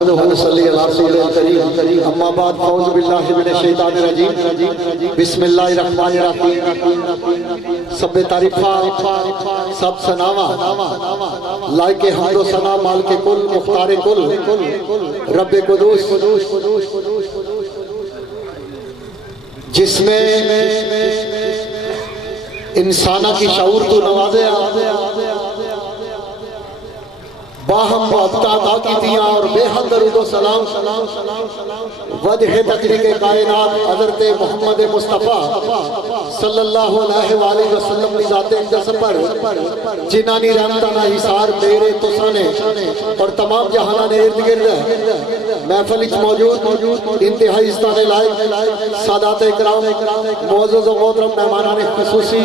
अम्मा बाद फ़ौज़ु बिल्लाहि मिनश शैतानिर रजीम बिस्मिल्लाहिर रहमानिर रहीम। सब तारीफ़ा सब सनावा लायके हम्दो सना मालिके कुल मुख्तारे कुल रब्बे कुदूस जिसमें इंसाना की शऊर को नवाजे बाहम अता की दिया और बेहद दरूद सलाम वजह तकरीक कायनात हज़रत मोहम्मद मुस्तफ़ा सल्लल्लाहु अलैहि वसल्लम की ज़ात अक़दस पर जिनानी रहमताना हिसार मेरे तुसाने और तमाम जहाना ने इर्द गिर्द महफिल में मौजूद इंतहाई इस्ताने लायक सादात इकराम मुअज़्ज़ज़ व मोहतरम मेहमानाने खुसूसी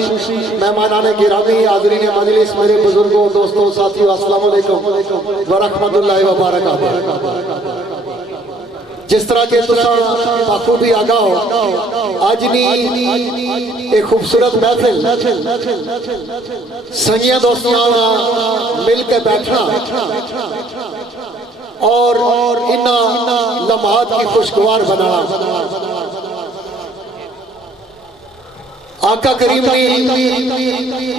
मेहमानाने गिरामी हाज़रीन मजलिस मेरे बुजुर्गों दोस्तों साथियों अस्सलाम वालेकुम वरहमतुल्लाहि व बरकातहू। जिस तरह के तुसा बखूबी आगा हो आज नी एक खूबसूरत महफिल संगिया दोस्तियां मिल के बैठना और इन्ना लम्हात की खुशगवार बनाना आका करीम ने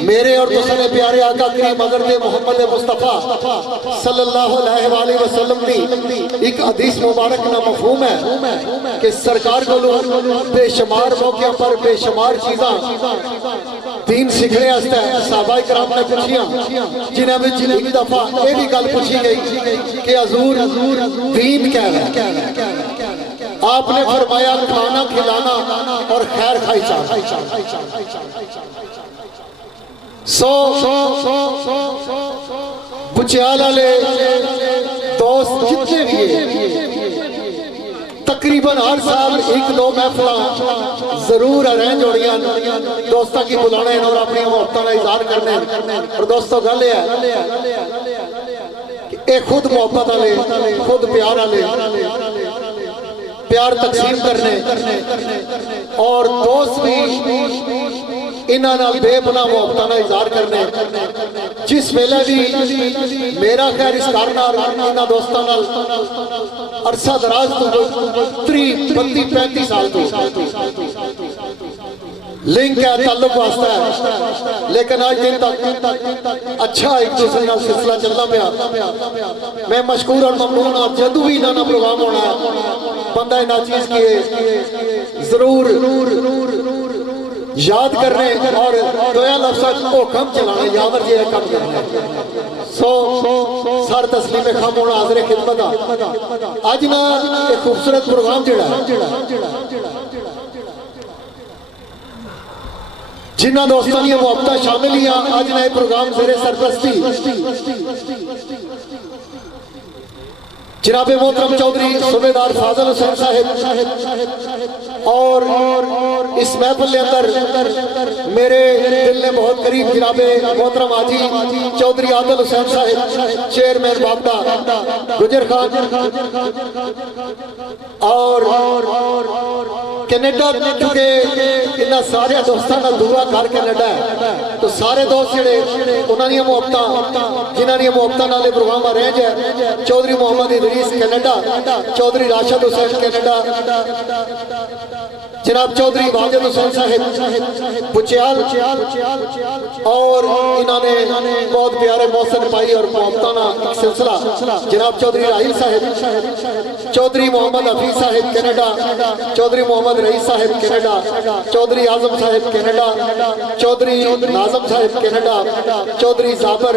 मेरे और तुसाने प्यारे आका करीम हज़रत मोहम्मद मुस्तफ़ा सल्लल्लाहु अलैहि वसल्लम की एक हदीस मुबारक ना मफ़हूम है कि सरकार को बेशुमार मौके पर बेशुमार चीज़ां दीन सीखने वास्ते सहाबा किराम ने पूछियां जिन्हां विच एक दफा ये भी गल पूछी गई कि हजूर दीन क्या है। आपने फरमाया खाना खिलाना और खैर खाई सो बुचियाल वाले दोस्त जितने भी तकरीबन हर साल एक दो महफिल जरूर अरेंज हो रही दोस्तों की बुलाने और अपनी मोहब्बत का इजहार करने। और दोस्तों गल है कि खुद मोहब्बत वाले खुद प्यार वाले प्यार तकसीम करने और दोस्त भी इन्हां बेपना मोहब्बत का इजहार करने। जिस वेले भी मेरा खैर इस कारण इन्हां दोस्तों अरसा दराज तो 30-32-35 साल तो लिंक है ताल्लुक वास्ता है, लेकिन आज दिन तक अच्छा एक दूसरे का सिलसिला चलता पाया। मैं मशकूर और ममनून और जदू भी इन्हां प्रोग्राम होना है बंदा इन्हां चीज की जरूर याद करने और दोया लफ्ज़ हुक्म चलाने यावर जी कम करने सो सर तस्लीम खम होना हाज़िर खिदमत आज ना एक खूबसूरत प्रोग्राम जिहड़ा जिन्हां दोस्तों दी मुहब्बत शामिल ही आज ना प्रोग्राम जेरे सरपरस्ती जनाब मोहतरम चौधरी सूबेदार फाजल हुसैन साहिब और इस महफिल के अंदर मेरे दिल ने बहुत करीब जनाब मोहतरम हाजी चौधरी आदिल हुसैन साहिब चेयरमैन बाबा गुजर खान और कैनेडा चुके इन्होंने सारे दोस्तों का दुआ कर कैनेडा है तो सारे दोस्त जोड़े उन्होंने मुहब्बत जिन्होंने मुहब्बत नाले प्रोग्राम अरेंज है चौधरी मोहम्मद इदरीस कैनेडा चौधरी राशिद हुसैन कैनेडा जनाब चौधरी वाजिद हुसैन साहिब बुचियाल और इन्होंने बहुत प्यारे मौसम पाई और मोहब्बताना एक सिलसिला जनाब चौधरी राहिल साहिब चौधरी मोहम्मद हफीज साहिब कैनेडा चौधरी मोहम्मद रईस साहिब कैनेडा चौधरी आजम साहिब कैनेडा चौधरी नाजम साहिब कैनेडा चौधरी जाबर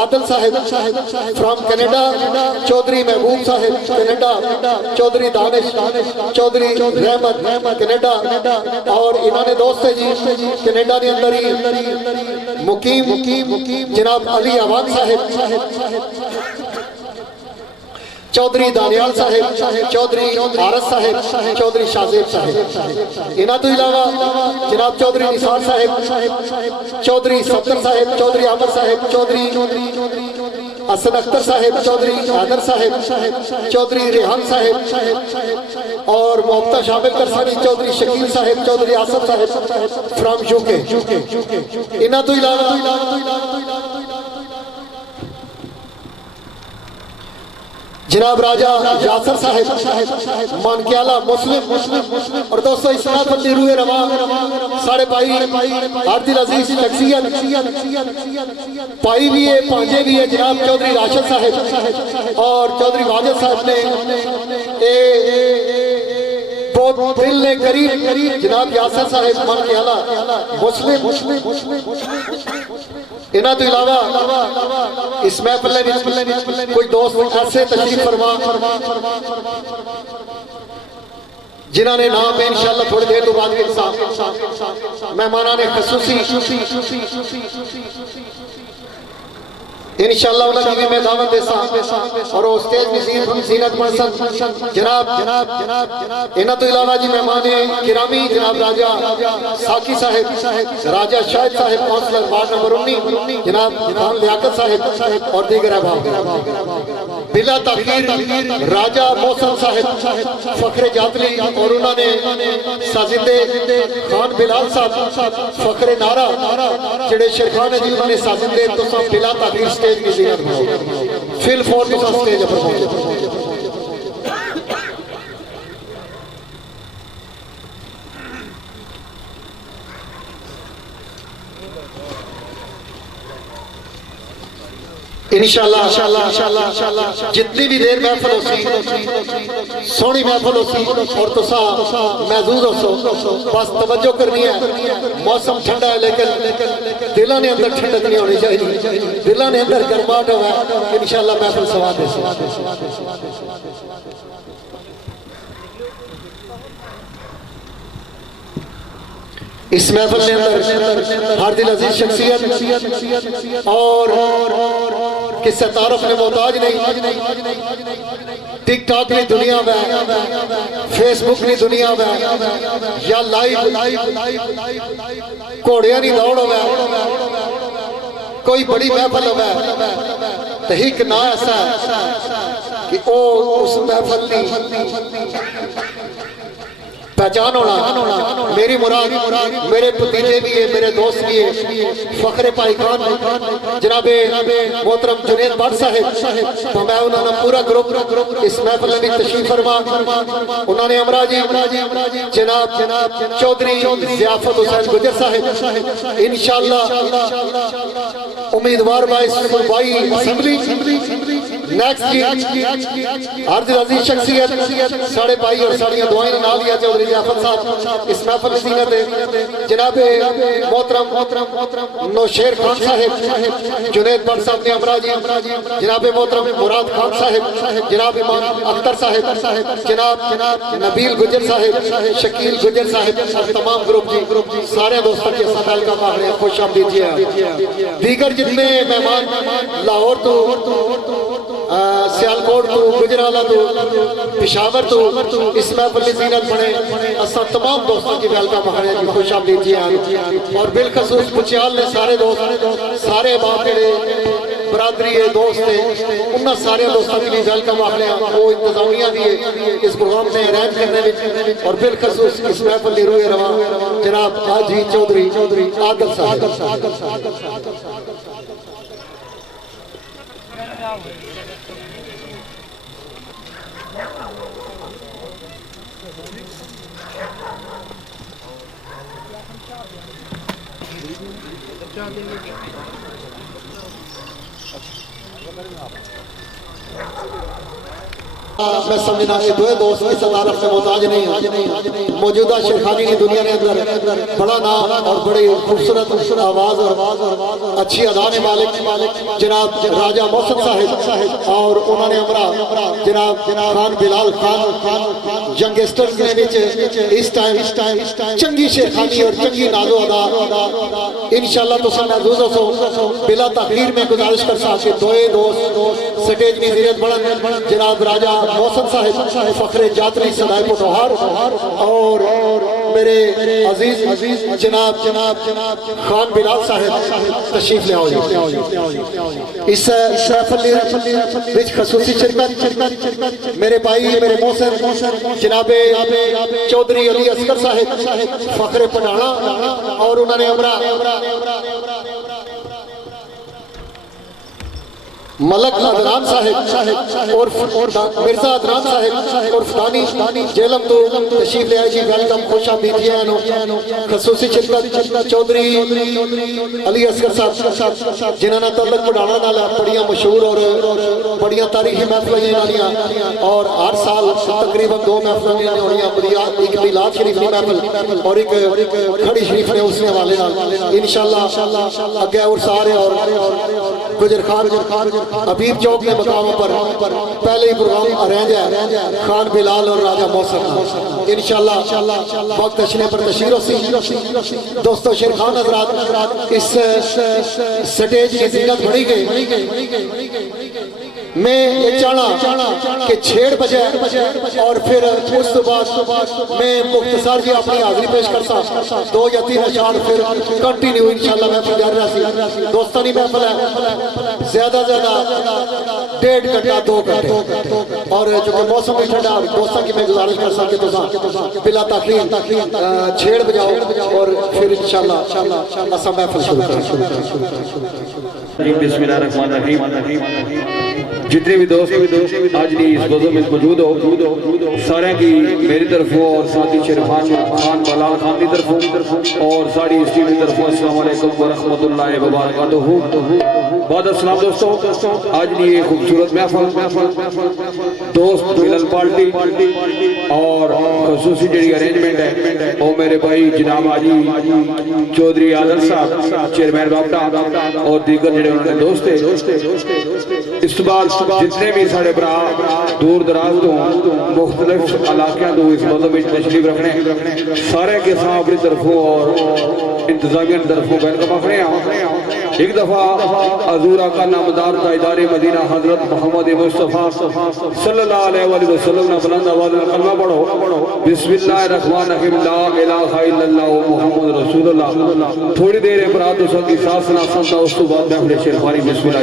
आदिल साहिब फ्रॉम कैनेडा चौधरी महबूब साहिब कैनेडा चौधरी दानिश चौधरी रहमत कैनेडा और इन्होंने दोस्त है जी कैनेडा के अंदर ही मुकीम जनाब अली अवान साहिब चौधरी दानियाल साहिब चौधरी आरस साहिब चौधरी शाहजेब साहिब इन्हां तो इलावा जनाब चौधरी निसार साहिब चौधरी सत्तर साहिब चौधरी अहमद साहिब चौधरी हसन अख्तर साहिब चौधरी हैदर साहिब चौधरी रेहान साहिब और मोहब्बत शामिल करसानी चौधरी शकील साहिब चौधरी आसफ साहिब फ्रॉम यूके इन्हां तो इलावा जनाब राजा यासर साहिब मानकियाला मुस्लिम और दोस्तों इस महफिल की रूह रवा सारे भाई आदिल अजीज भाई भी है पांजे भी है जनाब चौधरी राशिद साहिब और चौधरी वाजिद साहिब ने बहुत दिल ने करीब जनाब यासर साहिब मानकियाला मुस्लिम इन्हों तो इलावा इस महफिल कोई दोस्त ऐसे तशरीफ फरमा जिन्होंने नाम है इंशाअल्लाह थोड़ी देर तो बाद मेहमाना ने खसूसी इंशाअल्लाह उन्होंने भी मैं दावत देसा और वो स्टेज में जीनत मरसद जनाब इन्हों तो इलावा जी मेहमान किरामी जनाब राजा साकी साहिब राजा शाहिद साहिब काउंसलर वार्ड नंबर 19 जनाब खान लियाकत साहिब और दीगर अहबाब बिला तखीर राजा मोहसन साहिब फखरे जातली और उन्होंने साजिंदे खान बिलाल साहब फखरे नारा जेड़े शेरखान जी उन्होंने साजिंदे तो सब बिला तखीर स्टेज की जियारत हो फिल फोर की स्टेज पर पहुंचे इंशाअल्लाह जितनी भी देर महफिल होसी सोहनी महफिल होसी और तुसा महजूद हो बस तवज्जो करनी है मौसम ठंडा है लेकिन दिलों ने अंदर ठंडक नहीं होनी चाहिए दिलों ने अंदर गर्माहट हो इंशाअल्लाह महफिल सवाद है इस महफिल के अंदर हर दिल अजीज शख्सियत और किसी तारफ में मोहताज नहीं टिकटॉक की दुनिया में फेसबुक की दुनिया में या लाइव घोड़िया की दौड़ हो कोई बड़ी महफिल हो तो एक ना ऐसा कि वो उस महफिल की पहचान होना मेरी मुराद मेरे भतीजे भी है मेरे दोस्त भी है फखरे भाई खान जनाबे मोहतरम जुनेद भट्ट साहिब तो मैं उन्होंने पूरा ग्रुप इस महफिल में तशरीफ फरमा उन्होंने अमरा जी जनाब चौधरी ज़ियाफत हुसैन गुजर साहिब इंशाअल्लाह उम्मीदवार भाई असेंबली नेक्स्ट जी हर अजीज शख्सियत साढ़े भाई और साड़ियां दुआएं ना लिया चौधरी ज़ियाफत साहब इस महफिल सीनत जनाबे मोहतरम नौशेर खान साहिब जुनेद भट्ट साहब ने अमरा जी जनाबे मोहतरम मुराद खान साहिब जनाब इमाम अख्तर साहिब जनाब नबील गुजर साहिब शकील गुजर साहिब तमाम ग्रुप जी सारे दोस्तों के साथ का माहौल खुश आमदीद जी दीगर जितने मेहमान लाहौर तो सियालकोट तो गुजराला तो पिशावर तो इस महफिल की जीनत बने असा तमाम दोस्तों की वेलकम है जी खुश आमदीद जी और बिलखसूस पुचियाल ने सारे दोस्त सारे बाप बरादरी है दोस्त है उन्होंने सारे दोस्तों के लिए वेलकम आखने वो इंतजामिया भी है इस प्रोग्राम में अरेंज करने और बिलखसूस इस महफिल की रूह रवा जनाब हाजी चौधरी आदिल साहब मैं समझना ये दो दोस्त की सदारत से मोहताज नहीं मौजूदा शेरखानी की दुनिया के अंदर बड़ा नाम और बड़ी खूबसूरत आवाज और अच्छी अदाने मालिक जनाब राजा मोहसन साहिब और उन्होंने अमरा जनाब खान बिलाल खान यंगस्टर्स ने इस टाइम चंगी शेरखानी और चंगी नाजो अदा इंशाअल्लाह तो महजूद हो बिला तकरीर में गुजारिश कर सकते दो दोस्त स्टेज की जिरत बुलंद जनाब राजा मोहसन साहिब फखरे जातरी सदाई पुटोहार और मेरे अजीज जनाब खान बिलाल साहिब तशरीफ ले आओ इस महफिल विच खसूसी शिरकत मेरे भाई मेरे मोहसन जनाबे चौधरी अली असगर साहिब फखरे पठाना और उन्होंने अमरा मलक अदनान साहिब और मिर्जा अदनान साहिब और दानी जेलम तो तशरीफ ले आए जी। वेलकम, खुश आमदीद। खसूसी चिंतक चौधरी अली असगर साहब जिन्होंने तलक पढ़ाना नाल बड़िया मशहूर और बड़िया तारीखी महफिल और हर साल तकरीबन 2 महफिल होनिया, एक मिलाद शरीफ की महफिल और एक खड़ी शरीफ ने उसने हवाले नाल इंशाअल्लाह अगे और सारे और गुजर खान हबीब चौक के मकाम पर पहले ही प्रोग्राम अरेंज है खान बिलाल और राजा मौसम इंशाअल्लाह वक्त अशने पर तशरीफ होसी। दोस्तों शेर खान हजरात इस स्टेज की जीनत बढ़ी गई। मैं ये चाहना कि 6 बजे और फिर उस बाद मैं मुख्तसर जी अपनी हाजिरी पेश करता 2 या 3 अशार फिर कंटिन्यू इंशाअल्लाह महफिल जारी रही। दोस्तानी महफिल है ज्यादा 1.5 घंटा 2 घंटे और जो कि मौसम भी ठंडा दोस्तों की मैं गुजारिश कर सके तो बिला तकलीफ 6 बजाओ और फिर इंशाअल्लाह असा महफिल शुरू करें। बिस्मिल्लाहिर्रहमानिर्रहीम। जितने भी दोस्त आज नहीं इस वजह में मौजूद हो सारे की मेरी तरफ और साथी शेरखान खान बलाल खान की तरफ और साड़ी स्टीम की तरफ अस्सलाम वालेकुम व रहमतुल्लाहि व बरकातहू। बहुत अस्सलाम दोस्तों, आज नहीं ये खूबसूरत महफिल दोस्त मिलन पार्टी और खसूसी जी अरेंजमेंट है वो मेरे भाई जनाब हाजी चौधरी आदर साहब चेयरमैन बाबा और दीगर जो उन्होंने दोस्त है। इस बार जितने भी साढ़े भरा दूर दराज तो मुख्तलिफ इलाकों तो इस मौसम में तशरीफ रखने सारे के साथ अपनी तरफों और इंतजामिया की तरफों वेलकम आखने। एक दफा हजूर का नामदार ताजदार मदीना हजरत मोहम्मद मुस्तफा सल्लल्लाहु अलैहि वसल्लम ने बुलंद आवाज में कलमा पढ़ो बिस्मिल्लाहिर्रहमानिर्रहीम ला इलाहा इल्लल्लाह मुहम्मद रसूलुल्लाह। थोड़ी देर अपराध तो सबकी साथ सुना संता उस तो बाद मैं अपने शेरवानी बिस्मिल्लाह।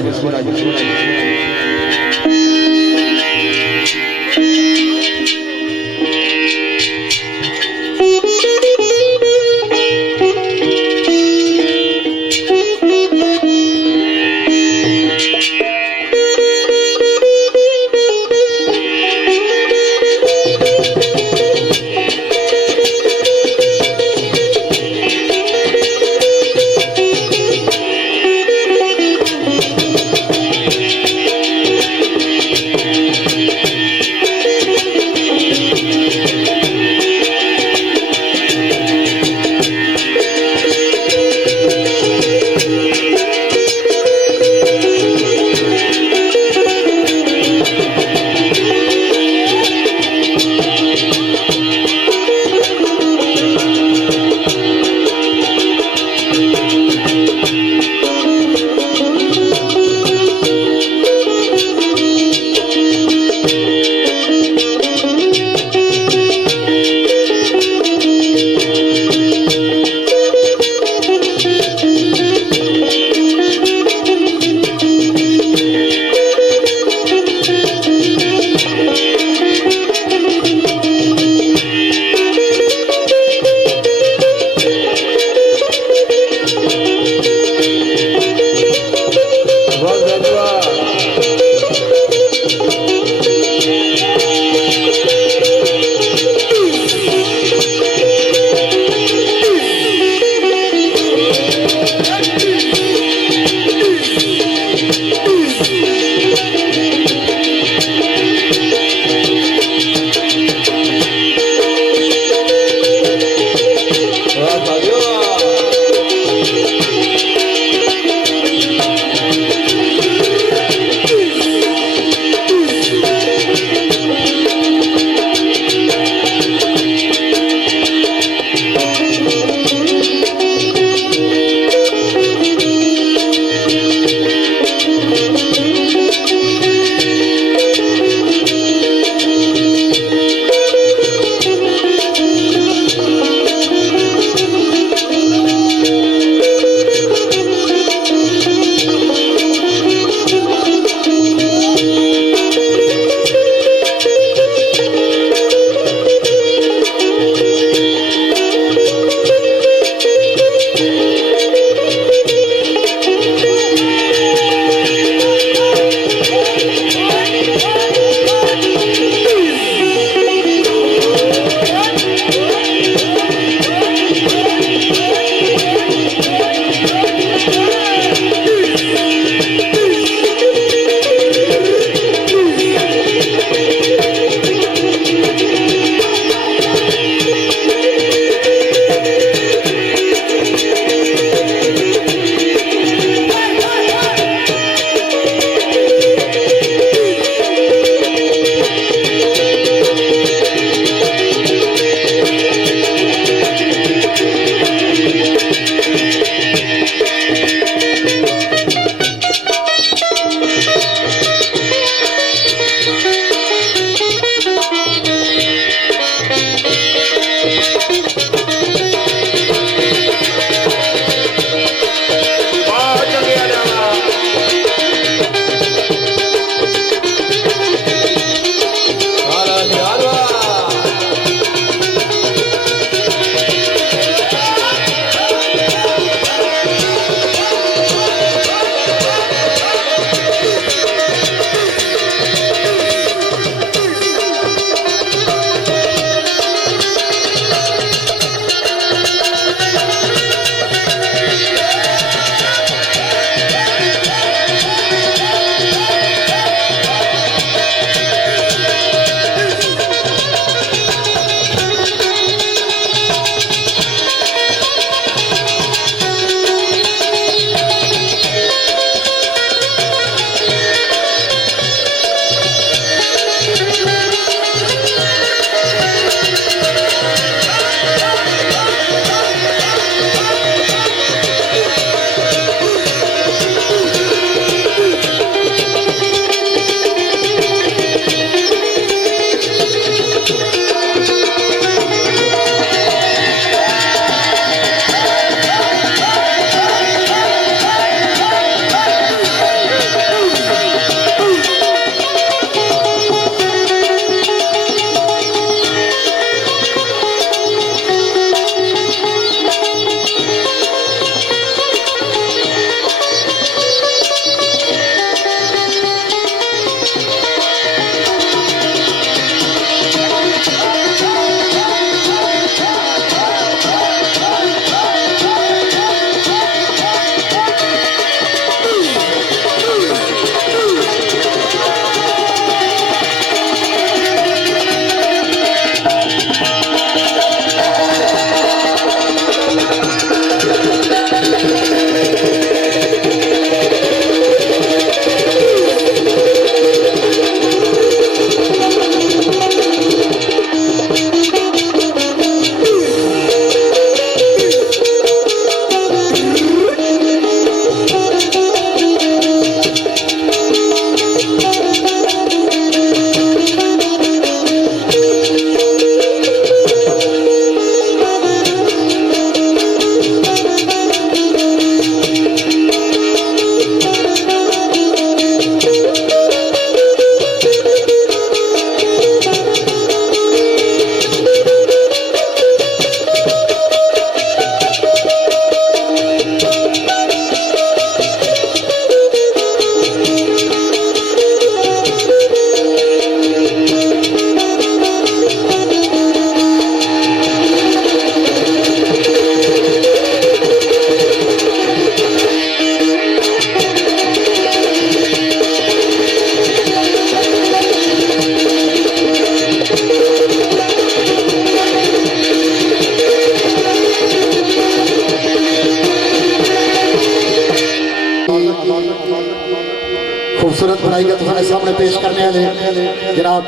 भाई तुम्हारे सामने पेश करने वाले जनाब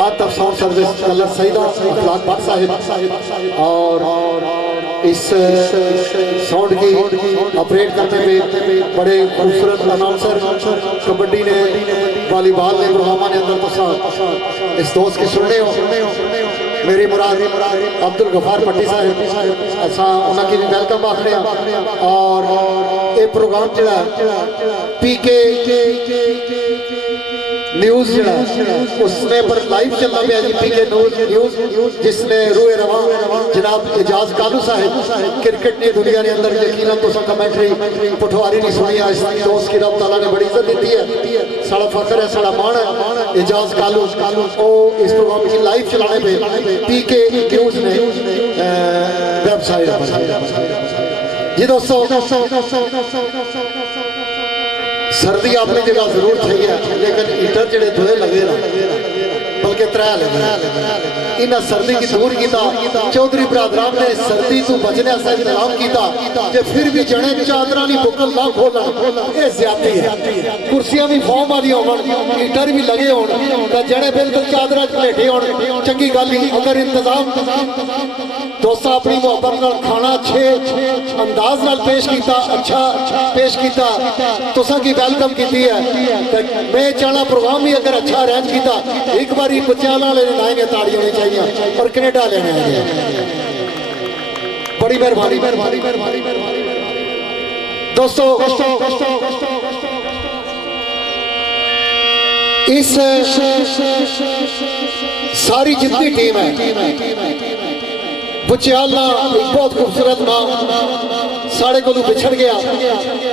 Atif sound service colour Saeeda Ikhlaq Bhatt साहिब और इस साउंड की ऑपरेट करने में बड़े खूबसूरत अनाउंसर कबड्डी ने वॉलीबॉल ने प्रोग्राम ने अंदर तो इस दोस्त के सुनने हो मेरी मुराद अब्दुल गफार पट्टी साहब असा उन्होंने भी वेलकम आखने और ये प्रोग्राम जड़ा पीके न्यूज़ उसमें पर लाइव चलना पाया जी पीके न्यूज़ जिसने रूए रवा जनाब एजाज कालू साहब क्रिकेट की दुनिया के अंदर यकीनन तो कमेंट्री पठवारी नहीं सुनी इस दोस्त की रब तआला ने बड़ी इज्जत दी है साड़ा फखर है साड़ा मान है एजाज कालू इस प्रोग्राम की लाइव चलाने पे पीके न्यूज़ ने वेबसाइट जी दोस्तों सर्दी अपनी जगह जरूर थी है लेकिन हीटर जड़े दोए लगे ना बल्कि त्रै लगे इन्हें सर्दी की दूर किया चौधरी बरादरान ने सर्दी तो बचने से इंतजाम किया जे फिर भी जने चादर नहीं बुकल ना खोलन ये ज्यादा है कुर्सियां भी फॉर्म वाली होवन हीटर भी लगे हो जने बिल्कुल चादर लेटे हो चंगी गल ही अगर इंतजाम दोस्तों अपनी मुहब्बत नाल खाना अच्छे अंदाज नाल पेश किया अच्छा पेश किया तुसा की वेलकम की है मैं चाहना प्रोग्राम भी अगर अच्छा अरेंज किया एक बार बच्चा लेने लाएंगे ताड़ी होनी चाहिए और कनेडा लेने आएंगे बड़ी मेहरबानी दोस्तों इस सारी जितनी टीम है बुचियाला एक बहुत खूबसूरत नाम साढ़े को बिछड़ गया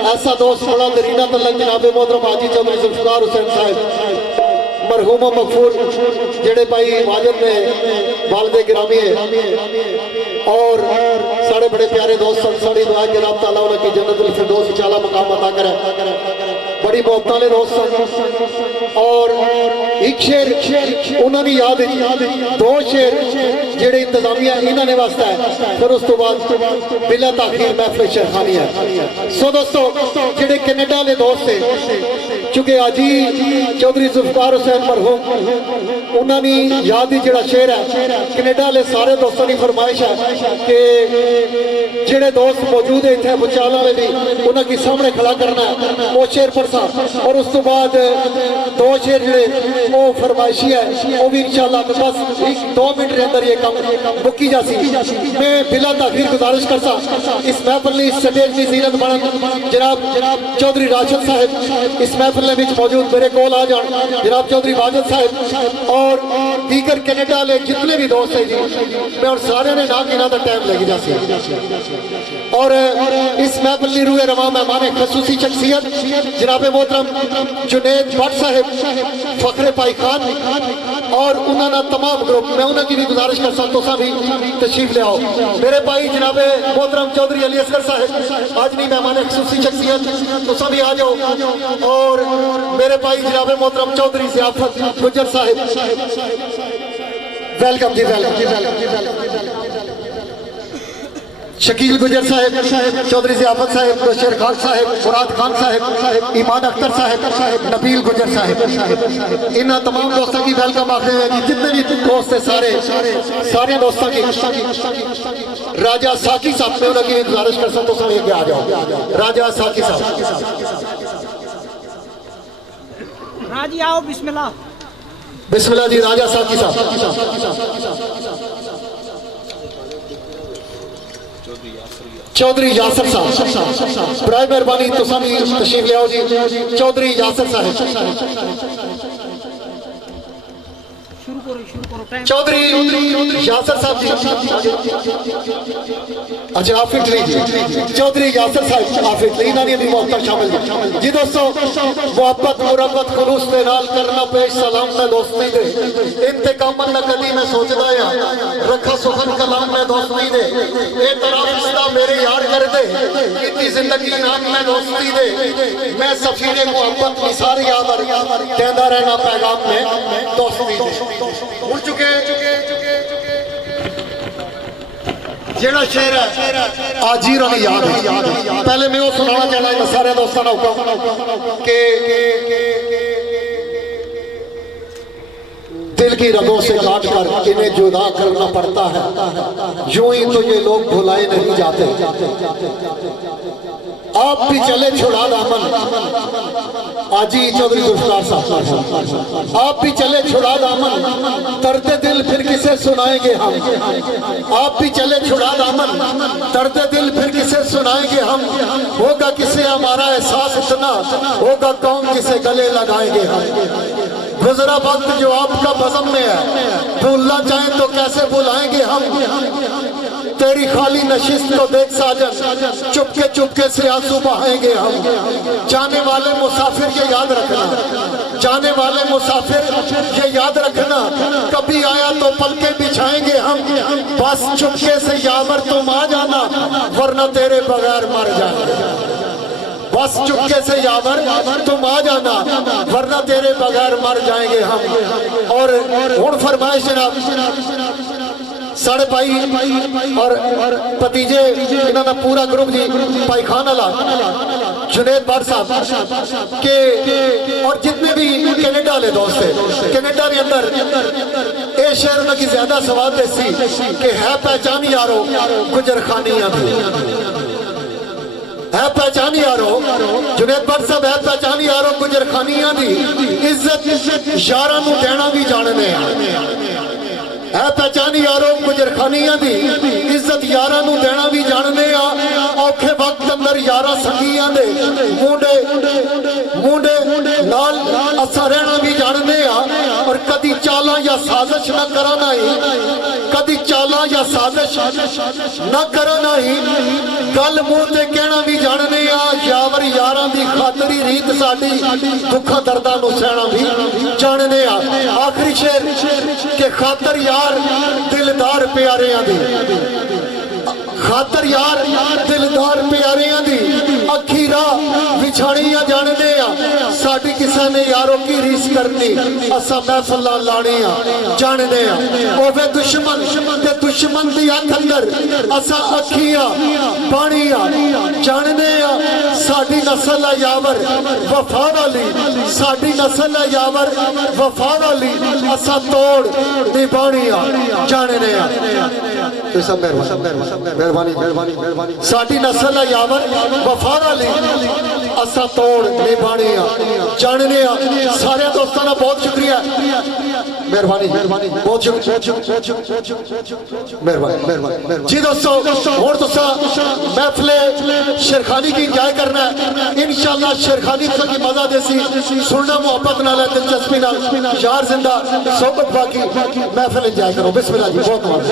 ऐसा दोस्त बड़ा दरीना तलक जनाबे मोहतरम हाजी चौधरी जुल्फिकार हुसैन साहब मरहूम मगफूर जेड़े भाई वाजिद ने वालदे गिरामी है और साढ़े बड़े प्यारे दोस्त साड़ी दुआ जनाब ताला उनकी जन्नतुल फिरदौस चाला मकाम अता करे बड़ी मोहब्बत वाले दोस्त और एक शेर उन्होंने याद दो शेर जेड़े इंतजामिया इन्होंने वास्ता है फिर उस तो बाद बिला ताखीर महफिल शेरखानी है सो दोस्तों जेड़े कनेडा वाले दोस्त है चूंकि आजी चौधरी जुल्फिकार हुसैन मरहूम उन्होंने याद ही जेड़ा शेर है कनेडा वाले सारे दोस्तों की फरमाइश है कि जेड़े दोस्त मौजूद है इतने बुचाला में भी उन्होंने सामने खड़ा करना है वो शेर पर और उस तो बाद दो शेर जेड़े वो फरमाइशी है वो भी इंशाल्लाह बस 1-2 मिनट के अंदर ये काम मुक्की जासी मैं बिला ताखीर गुजारिश करता इस महफिल की स्टेज की जीनत बनन जनाब चौधरी राशिद साहब इस महफिल में मौजूद मेरे कोल आ जान जनाब चौधरी वाजिद साहब और दीगर कनेडा वाले जितने भी दोस्त हैं जी मैं और सारे ने ना गिना तो टाइम लगी जासी और इस महफिल की रूए रवा मेहमान खसूसी शख्सियत जनाब मोहतरम जुनेद भट्ट साहब फखरे पाई खान और उन्होंने तमाम ग्रुप मैं उन्होंने भी गुजारिश कर सकता भी तशरीफ ले आओ मेरे भाई जनाब मोहतरम चौधरी अली असगर साहब आज नहीं मेहमान खसूसी शख्सियत तुसा भी आ जाओ और मेरे भाई जनाब मोहतरम चौधरी ज़ियाफत गुजर साहब वेलकम जी वेलकम शकील गुजर साहब चौधरी ज़ियाफत साहब बशीर खान साहब मुराद खान साहब ईमान अख्तर साहब नबील गुजर साहब इन तमाम दोस्तों की वेलकम आखते हैं जितने भी दोस्त है सारे दोस्तों की राजा साकी साहब में उनकी गुजारिश कर सकते हो लेके आ जाओ राजा साकी साहब राजी आओ बिस्मिल्लाह बिस्मिल्लाह जी राजा साकी साहब चौधरी यासर साहब बराए मेहरबानी तुसा भी तशरीफ ले आओ जी चौधरी यासर साहब चौधरी यासर साहब जी अच्छा आफिद ली चौधरी यासर साहब आफिद ली इन्होंने भी मोहब्बत शामिल जी दोस्तों मोहब्बत मुरब्बत खुलूस के नाल करना पेश सलाम मैं दोस्ती दे इंतकामन न कदी मैं सोचदा या रखा सुखन कलाम मैं दोस्ती दे ए तरह रिश्ता मेरे यार कर दे इतनी जिंदगी नाम मैं दोस्ती दे मैं सफीरे मोहब्बत निसार याद कहता रहना पैगाम में दोस्ती दे उड़ चुके जेड़ा शेर है आजीर हमें याद है पहले मैं वो सुनाना चाहना सारे दोस्तों का के दिल की रगों से काट कर इन्हें जुदा करना पड़ता है, यूं ही तो ये लोग भुलाए नहीं जाते। आप भी चले छुड़ा दामन, आजी चौधरी जुल्फकार साहब, आप भी चले छुड़ा दामन, दर्द दिल फिर किसे सुनाएंगे हम। आप भी चले छुड़ा दामन, दर्द दिल फिर किसे सुनाएंगे हम। होगा किसे हमारा एहसास इतना, होगा कौन किसे गले लगाएंगे हम। गुजरा वक्त जो आपका बज़म में है, भूलना चाहें तो कैसे भुलाएंगे हम। तेरी खाली नशिस्त को देख साजन, चुपके चुपके से आंसू बहाएंगे हम। जाने वाले मुसाफिर ये याद रखना, जाने वाले मुसाफिर ये याद रखना, कभी आया तो पलके बिछाएंगे हम। बस चुपके से यावर तुम आ जाना, वरना तेरे बगैर मर जाएंगे। बस चुपके से यावर तुम आ जाना, वरना तेरे बगैर मर जाएंगे हम। और हुण फरमाइश जनाब साढ़े भाई और भतीजे इन्होंने पूरा ग्रुप जी भाई खान वाला जुनेद भट्ट साहब के और जितने भी कनेडा वाले दोस्त है, कनेडा के अंदर ये शहर में की ज्यादा सवाल देसी कि है पहचान यारो गुजर खानियां है पहचान यारो। जुनेद भट्ट साहब है पहचान यारो गुजर खानियां दी इज्जत यारां नूं देना भी जानने है पहचान यारो गुजर खानियां दी इज्जत यारां नूं देना भी जानने आ। औखे वक्त अंदर यारां संगियां दे मुंडे मुंडे नाल असा रहना भी जानने आ। और कदी चाला या साजिश न करना ही, कदी चाला या साजिश न करना ही, गल मुंह ते कहना भी जानने आ। यावर यारां दी खातरी रीत साडी, दुखा दर्दां नूं सहना भी जानने आ। आखिरी शेर के खातर यार दिलदार प्यारियां दी, खातर यार दिलदार प्यारियां दी अखी राह विछाड़ियां जानने आ। साडी किसे ने यारों की रीस करनी, असा महफिल लानियां जानने आ। ओवे दुश्मन ते दुश्मन दी अख अंदर असा अखियां पानियां जानने आ। साडी नस्ल है यावर वफा वाली, साडी नस्ल है यावर वफा वाली, असा तोड़ निभानियां जानने आ। तो सब मेहरबानी मेहरबानी मेहरबानी। साडी नस्ल है यावर वफा वाली, असा तोड़ निभानियां जानने आ। सारे दोस्तों का बहुत शुक्रिया, मेहरबानी मेहरबानी बहुत मेहरबानी जी दोस्तों। और दोस्तों महफिले शेरखानी की इंजॉय करना है इंशाल्लाह। शेरखानी की मजा देसी सुनना मोहब्बत नाल है, दिलचस्पी नाल, यार जिंदा सोबत बाकी महफिल इंजॉय करो। बिस्मिल्लाह जी बहुत करना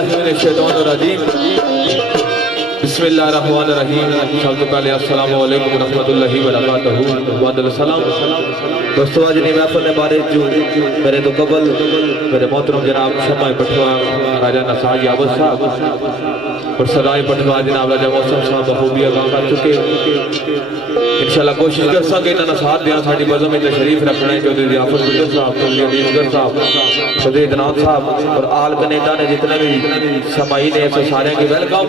बिल्लाहि मिनश शैतानिर रजीम बिस्मिल्लाहिर्रहमानिर्रहीम। सबसे पहले अस्सलाम वालेकुम रहमतुल्लाहि व बरकातहू। वादल सलाम। दोस्तों आज ने महफिल ने बारे जो मेरे तो कबल मेरे मोहतरम जनाब शमाई पटवा राजा नसाज याबत साहब और सदाई पटवा जनाब राजा मौसम साहब बखूबी आगाह कर चुके। इंशाल्लाह कोशिश कर सके इन्होंने साथ देना साड़ी बज़म में तशरीफ रखना है। चौधरी ज़ियाफत गुजर साहब, चौधरी अलीसगर साहब, चौधरी इदनान साहब और आल कनेडा ने जितने भी समाई ने ऐसे सारे की वेलकम।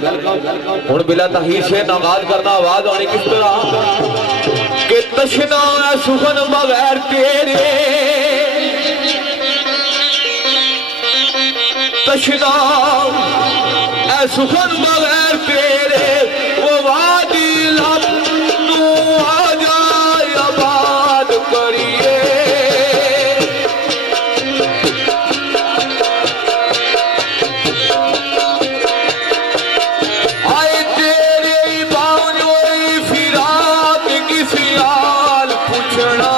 हुण बिला तहीर से आगाज करना आवाज आने किस तरह के तशना सुखन बगैर तेरे तशना सुखन बगैर तेरे वो वादी लब तू आ जाए आबाद करिए। आए तेरे बावजोई फिराक किसी हाल पूछना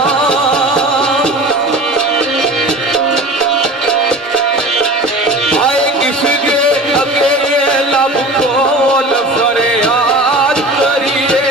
आए किसी के अकेले लब खोल फरियाद करिए।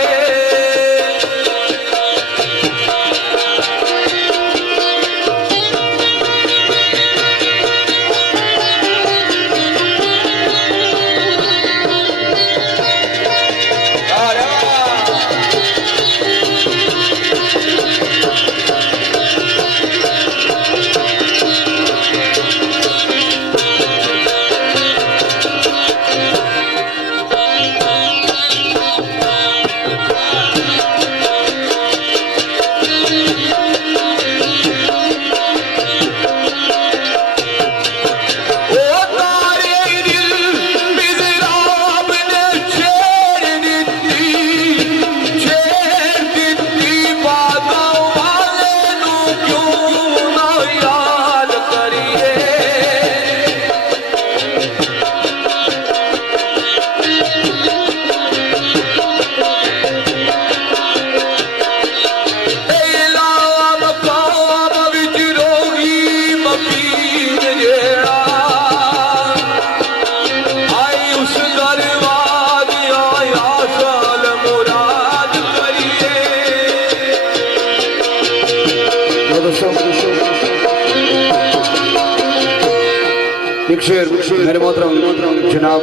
एक शेर मेरे मोहतरम जनाब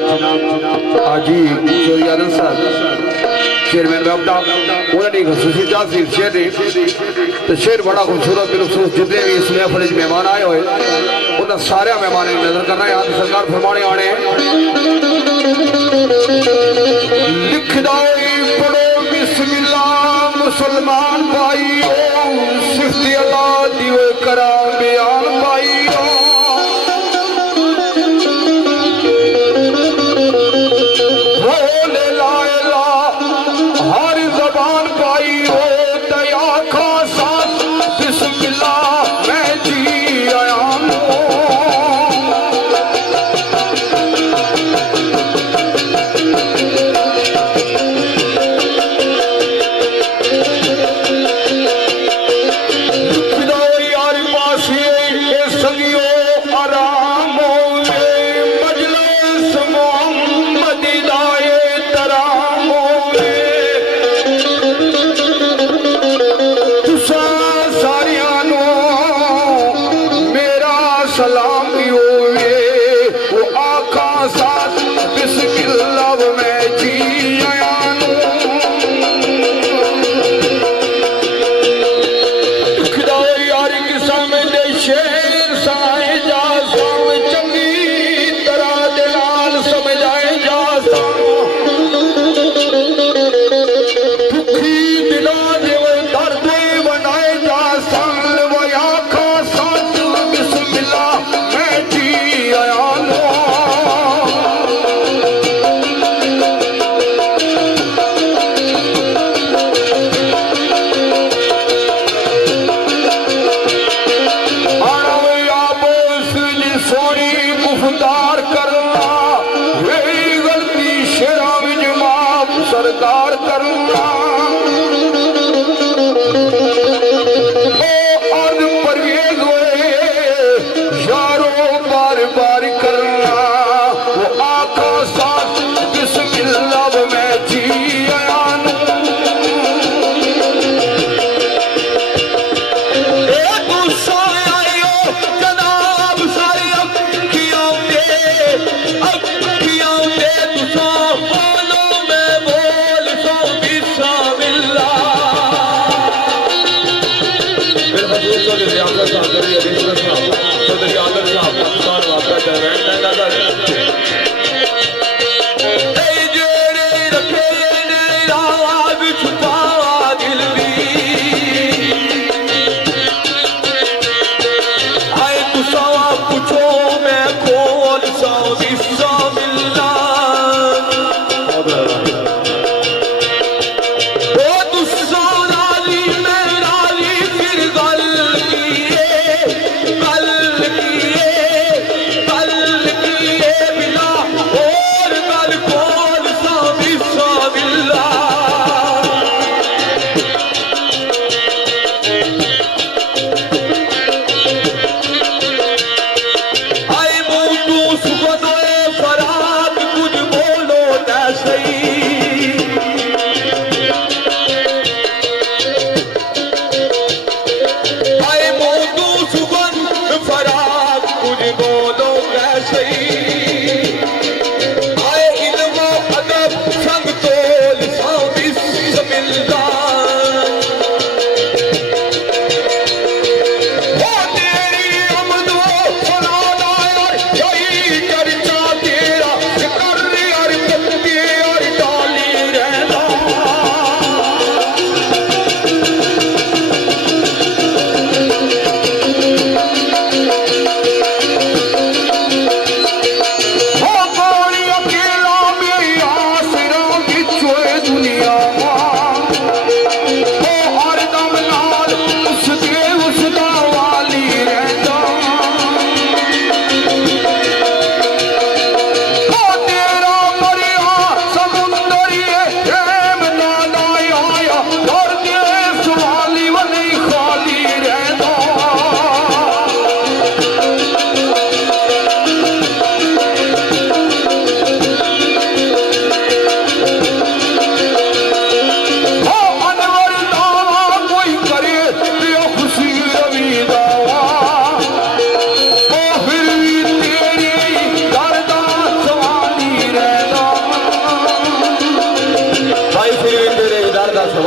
आजी चौधरी आदम साहब चेयरमैन वेबडा उन्होंने खसूसी तासीर शेर तो शेर बड़ा खूबसूरत बिलखसूस जितने भी इस महफिल में मेहमान आए हुए उन्हें सारे मेहमान नजर करना है। आज सरकार फरमाने आने लिख दाई पढ़ो बिस्मिल्लाह मुसलमान भाइयों सिफ्त अल्लाह दिवे करा बयान भाइयों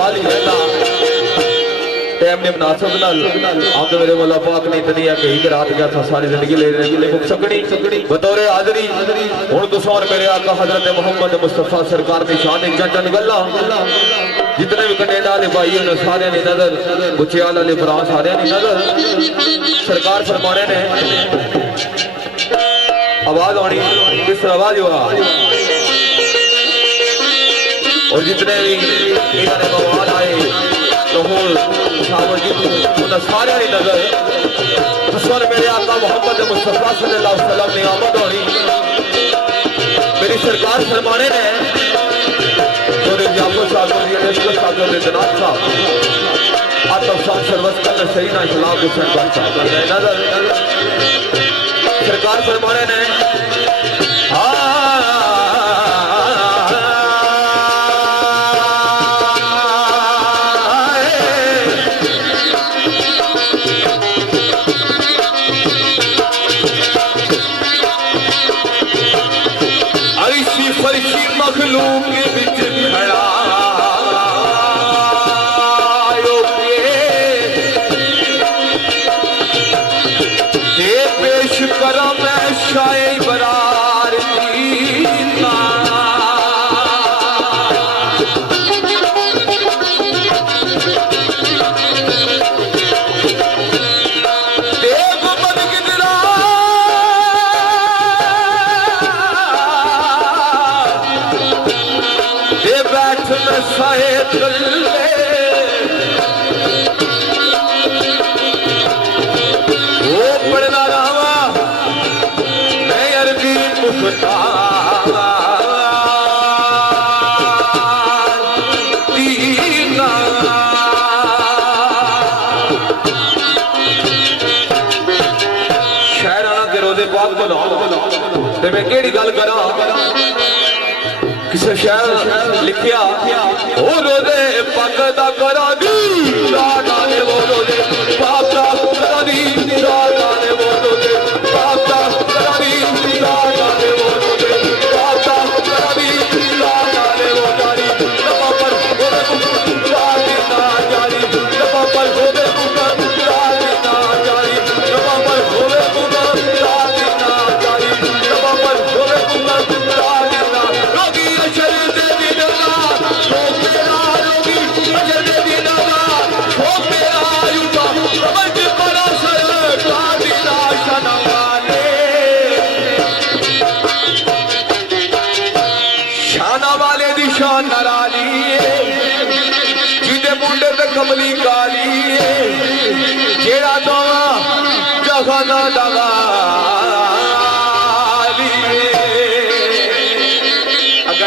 सवाल ही रहता टाइम ने मुनासिब नाल आप तो मेरे मौला पाक ने इतनी है कि एक रात गया था सारी जिंदगी ले मुक सकनी बतौर हाज़री हुन तुसां और मेरे आका हजरत मोहम्मद मुस्तफा सरकार की शान एक जन गल्ला जितने भी कनेडा वाले भाई उन्हें सारे ने नजर बुचियाल वाले भरा सारे ने नजर सरकार फरमाने ने आवाज आनी किस आवाज हुआ और जितने भी इन्होंने मवाद आए लाहौर सारे नजर हुस्न मेरे आका मोहम्मद मुस्तफा सल्लल्लाहु अलैहि वसल्लम ने आमद होनी मेरी सरकार फरमाने ने जोरे जाफर साहब ने अशरफ साहब ने जनाब साहब आतफ साहब सरवत का शहीद इस्लाम हुसैन साहब ने नजर सरकार फरमाने ने मखलूक विच खड़ा ये पेश करा मैं शाये बरार वो पढ़ना रावा मैं अरबी मुफ्ता शहराना के रोजे पाक को ते मैं केड़ी गल करा किसे शहर लिखिया ओ रोजे पक दा करा दी रागाने वो रोजे पाप दा करा दी रागाने वो रोजे पाप दा करा दी रागाने वो रोजे पाप दा करा दी रागाने वो जारी नमा पर होवे जारी ना जारी नमा पर होवे जारी ना जारी नमा पर होवे जारी ना जारी नमा पर होवे जारी ना रोगी अशर दे दिनवा तो मेरा रोगी अशर दे दिनवा तो मेरा युवा समझ पड़ा सर का दिना शनवाने शाना वाले दी शान नाराली जिदे मुंडे ते कमली काली जेड़ा दोवा जहाना दगा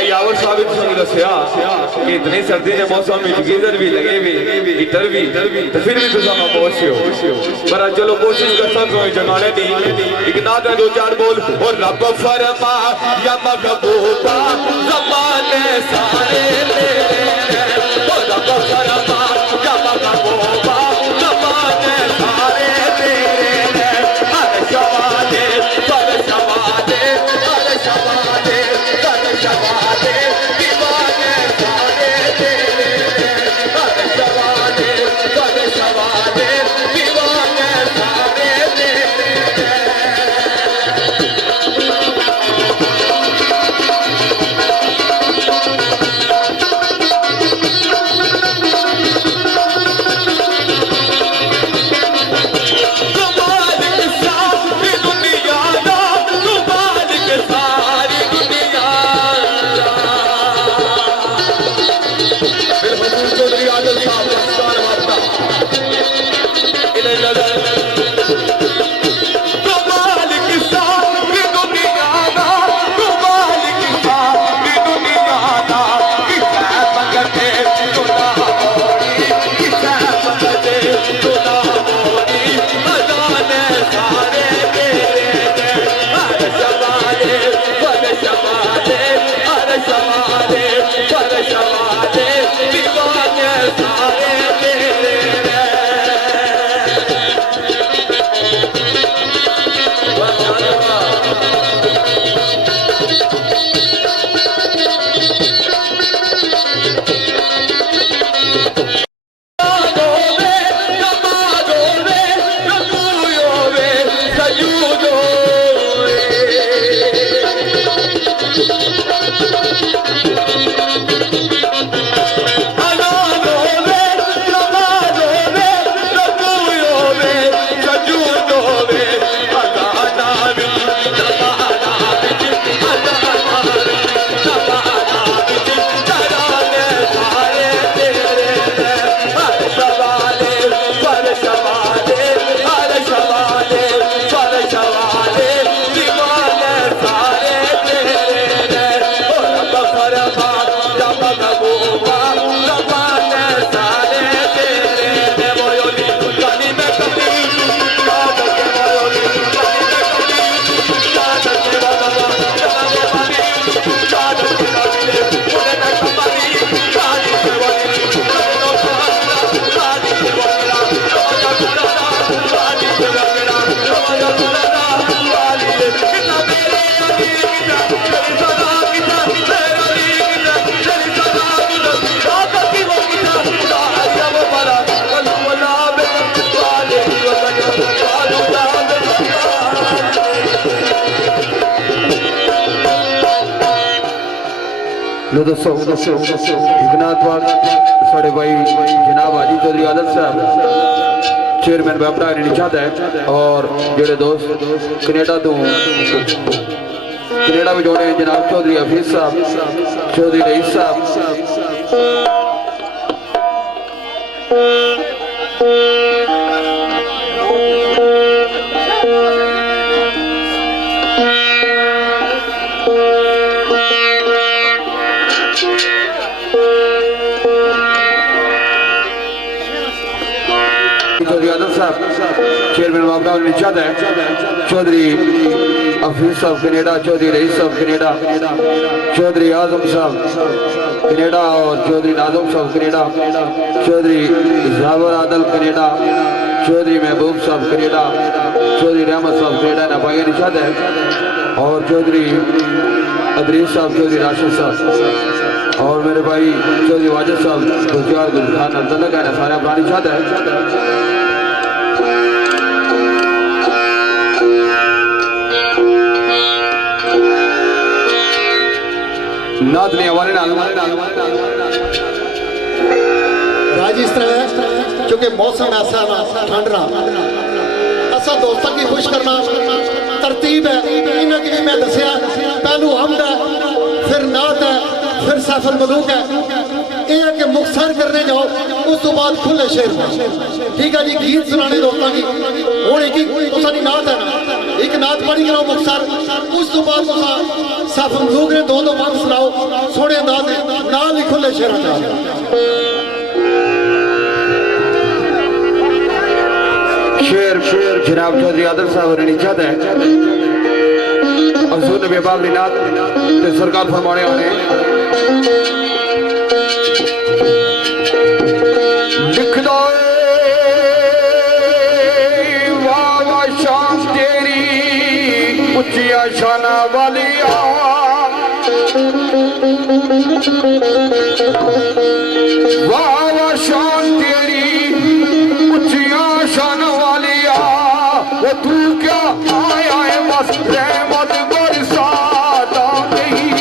यावर साहब ने दसिया कि इतनी सर्दी के मौसम में गीजर भी लगे भी हीटर भी तो फिर भी तुम खामोश हो पर चलो कोशिश करता तो जगाने दी एक ना दो चार बोल और रब फरमा या महबूबा ज़माने सारे तेरे और रब फरमा या महबूबा ज़माने सारे तेरे हर शवादे पर शवादे हर शवादे कर शवादे दीवाने सारे तेरे कर शवादे दीवाने सारे तेरे लो दोस्तों इकनाथवाद साढ़े भाई जनाब हाजी चौधरी आदत साहब चेयरमैन बैपटा चाहता है और जेड़े दोस्त कनेडा तो कनेडा में जोड़े हैं जनाब चौधरी हफीज साहब चौधरी रईस साहब चौधरी आदम साहब चेयरमैन बाबा चाहता है चौधरी हफीज साहब कनेडा चौधरी रईस साहब कनेडा चौधरी आजम साहब कनेडा और चौधरी नाजम साहब कनेडा चौधरी जावर आदल कनेडा चौधरी महबूब साहब कनेडा चौधरी रहमत साहब कनेडा ना भाई चाहता है और चौधरी अदरीस साहब चौधरी राशिद साहब और मेरे भाई चौधरी वाजिद साहब गुलजार गुलखान अब्दुल्ला का सारा प्राणी चाहता है नाथ ने हमारे राज इस तरह है क्योंकि मौसम ऐसा ना ठंड रहा असा दोस्तों की खुश करना तरतीब है इन्हें की भी मैं दसिया पहलू हमद है फिर नात है फिर सैफुल मलूक है यह कि मुक्तसर करने जाओ उस तो बाद खुले शेर ठीक है जी गीत सुनाने दोस्तों की हूँ एक नात है ना एक नात पढ़ी करो मुक्तसर उस तो बाद सैफुल मलूक ने दो बंद सुनाओ सोने अंदाज नाल ही खुले शेर शेर जनाब चौधरी आदम साहब रहनी चाहता है हजूर नबी बाब नाथ ते सरकार फरमाने होने लिख दो वाह शान तेरी उच्चिया शाना वालिया वाह शान तेरी उच्चिया शान वालिया वो तू क्या आया है बस रहमत बरसाता नहीं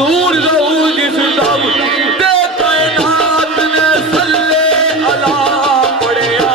नूर रहू जिस दम ते कायनात ने सल्ले अला पढ़िया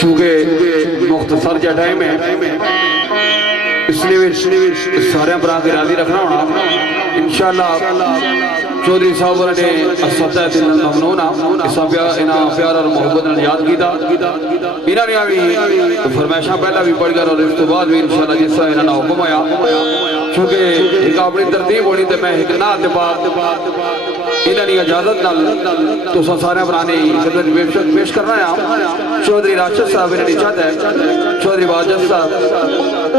चूंकि मुख्तसर जा टाइम है इसलिए सारे भरा के राजी रखना होना इंशाअल्लाह चौधरी साहब ने असता दिल ममनूना इसा इना प्यार और मोहब्बत ने याद कीता इन्होंने भी फरमाइशा पहला भी पढ़ कर और इस तो बाद भी इंशाल्लाह जिसा इन्होंने हुक्म आया क्योंकि एक अपनी तरतीब होनी ते मैं एक ना ते इन्होंने इजाजत नाल तो सारे भराने खिदमत पेश करना है चौधरी राशिद साहब इन्होंने चाहता है चौधरी वाजिद साहब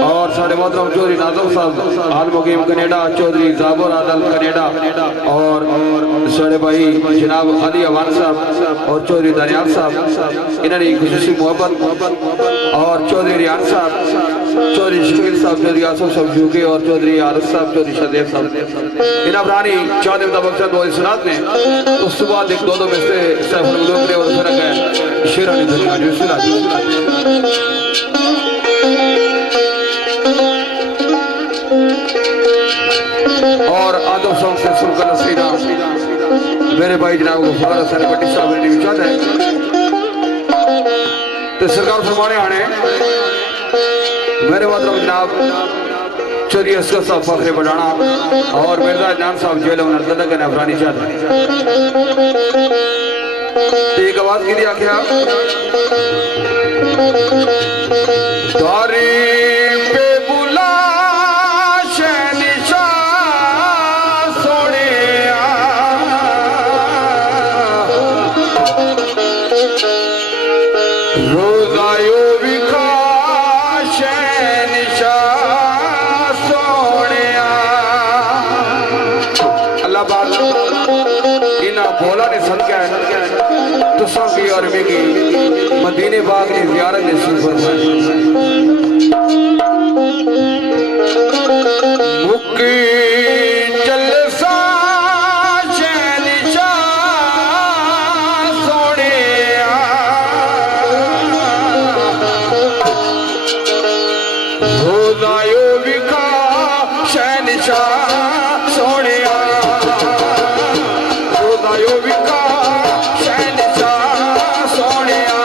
और साढ़े मोहतरम चौधरी नाजम साहब आल मुकीम कनेडा चौधरी जाबुर आदल कनेडा और साढ़े भाई जनाब अली अवान साहब और चौधरी दनियाल साहब इन्होंने खुशी मोहब्बत और चौधरी रियान साहब चौधरी शकील साहब चौधरी आसफ साहब यूके और चौधरी आरिफ साहब चौधरी शदेव साहब इन अफरानी चाहते बख्शत बहुत सुनात ने उस बाद एक दो बस्ते सैफुल उलूम ने और फर्क है शेरानी दुनिया जो सुना और आदम सॉन्ग से सुनकर नसीरा मेरे भाई जनाब गफार हसन भट्टी साहब ने चाहता है तो सरकार फरमाने आने मेरे मतलब जनाब चौधरी असगर साहब फखरे बढ़ाना और मिर्जा जान साहब जेल नर्ददा के नफरानी चाहते हैं एक आवाज की दिया क्या द्वारी पे बुला शहनिशाह सोनिया रोजायो विखा शहनिशाह सोनिया अल्लाह बात इना बोला ने सदका तो की और की मदीने बाग की ज़ियारत नसीब फरमाए मुक्की जलसा शहनिशाह सोनिया रोज़ायो विखा शहनिशाह सोनिया रोज़ायो विखा सोनिया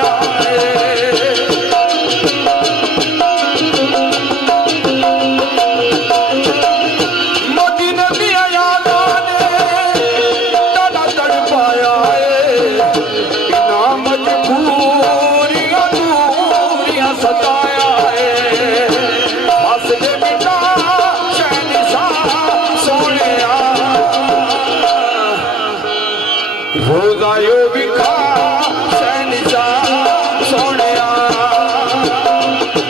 सताया मोदी ने दिया यादा ने दादा तड़पाया बिना मजबूरियां दूरियां सताया बस दे बिना रोजायो विखा शहनिशा सोनिया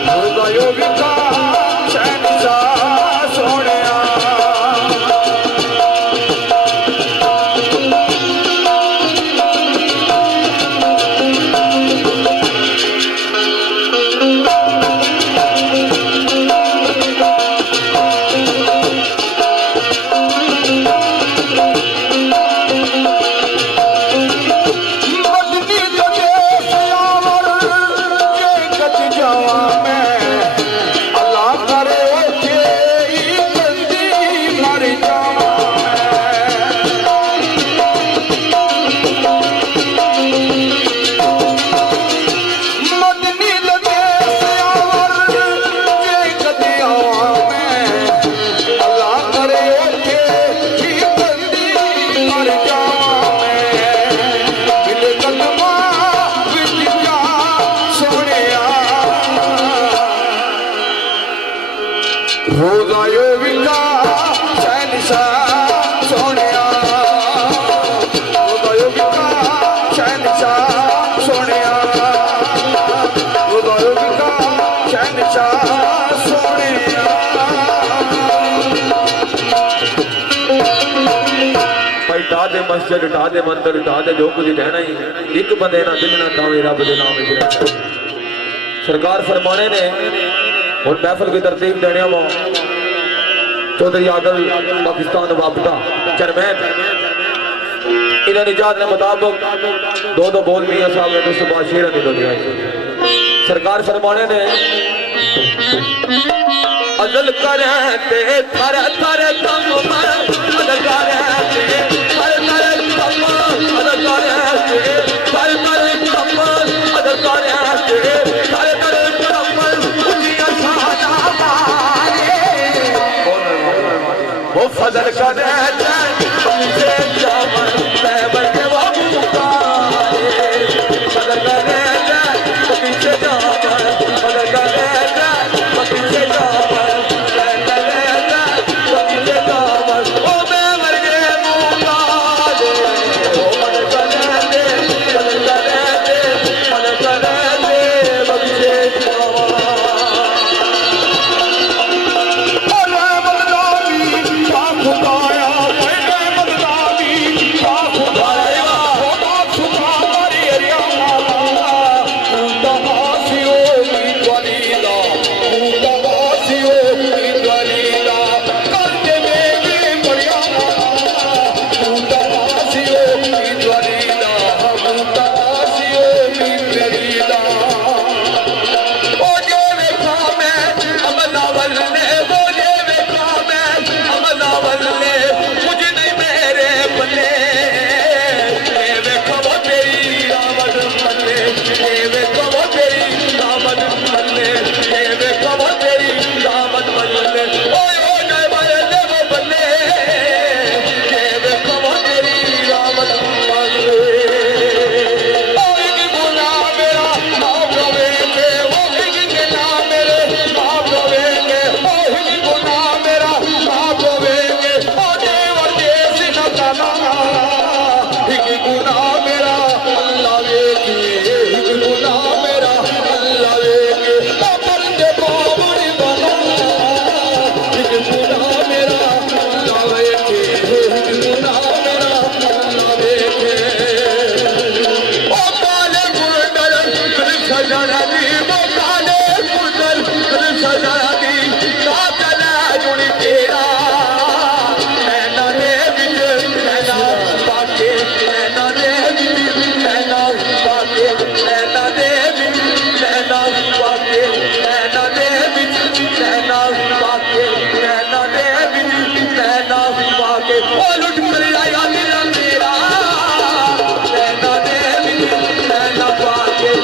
रोजायो विखा शहनिशा सोनिया रोजायो विका शहनिशा सोनिया रोजायो विका शहनिशा सोनिया रोजायो विका शहनिशा सोनिया भाई ढा दे मस्जिद ढा दे मंदिर ढा दे जो कुछ रहना ही एक बंदे ना दिलना तावे रब दे नाम विच सरकार फरमाने ने और महफिल की तरतीब देने वा चौधरी आदल पाकिस्तान वापटा चरमैन इन्होंने इजाजत के मुताबिक दो बोल मियां साहब ने दोस्तों बादशाह ने दुनिया सरकार फरमाने ने अजल करते थर थर कम पर अजल करते थर थर कम अजल करते थर थर कम अजल करते थर थर कम उजिया साना वो फजल का रहता से जामन पैबर के वो पुकारे फजल का रहता पीछे जामन फजल का रहता पीछे जामन रहता रहता पीछे जामन ओ मैं मर गए मुकाले ओ फजल का रहते फजल का रहते फजल का रहते पीछे जामन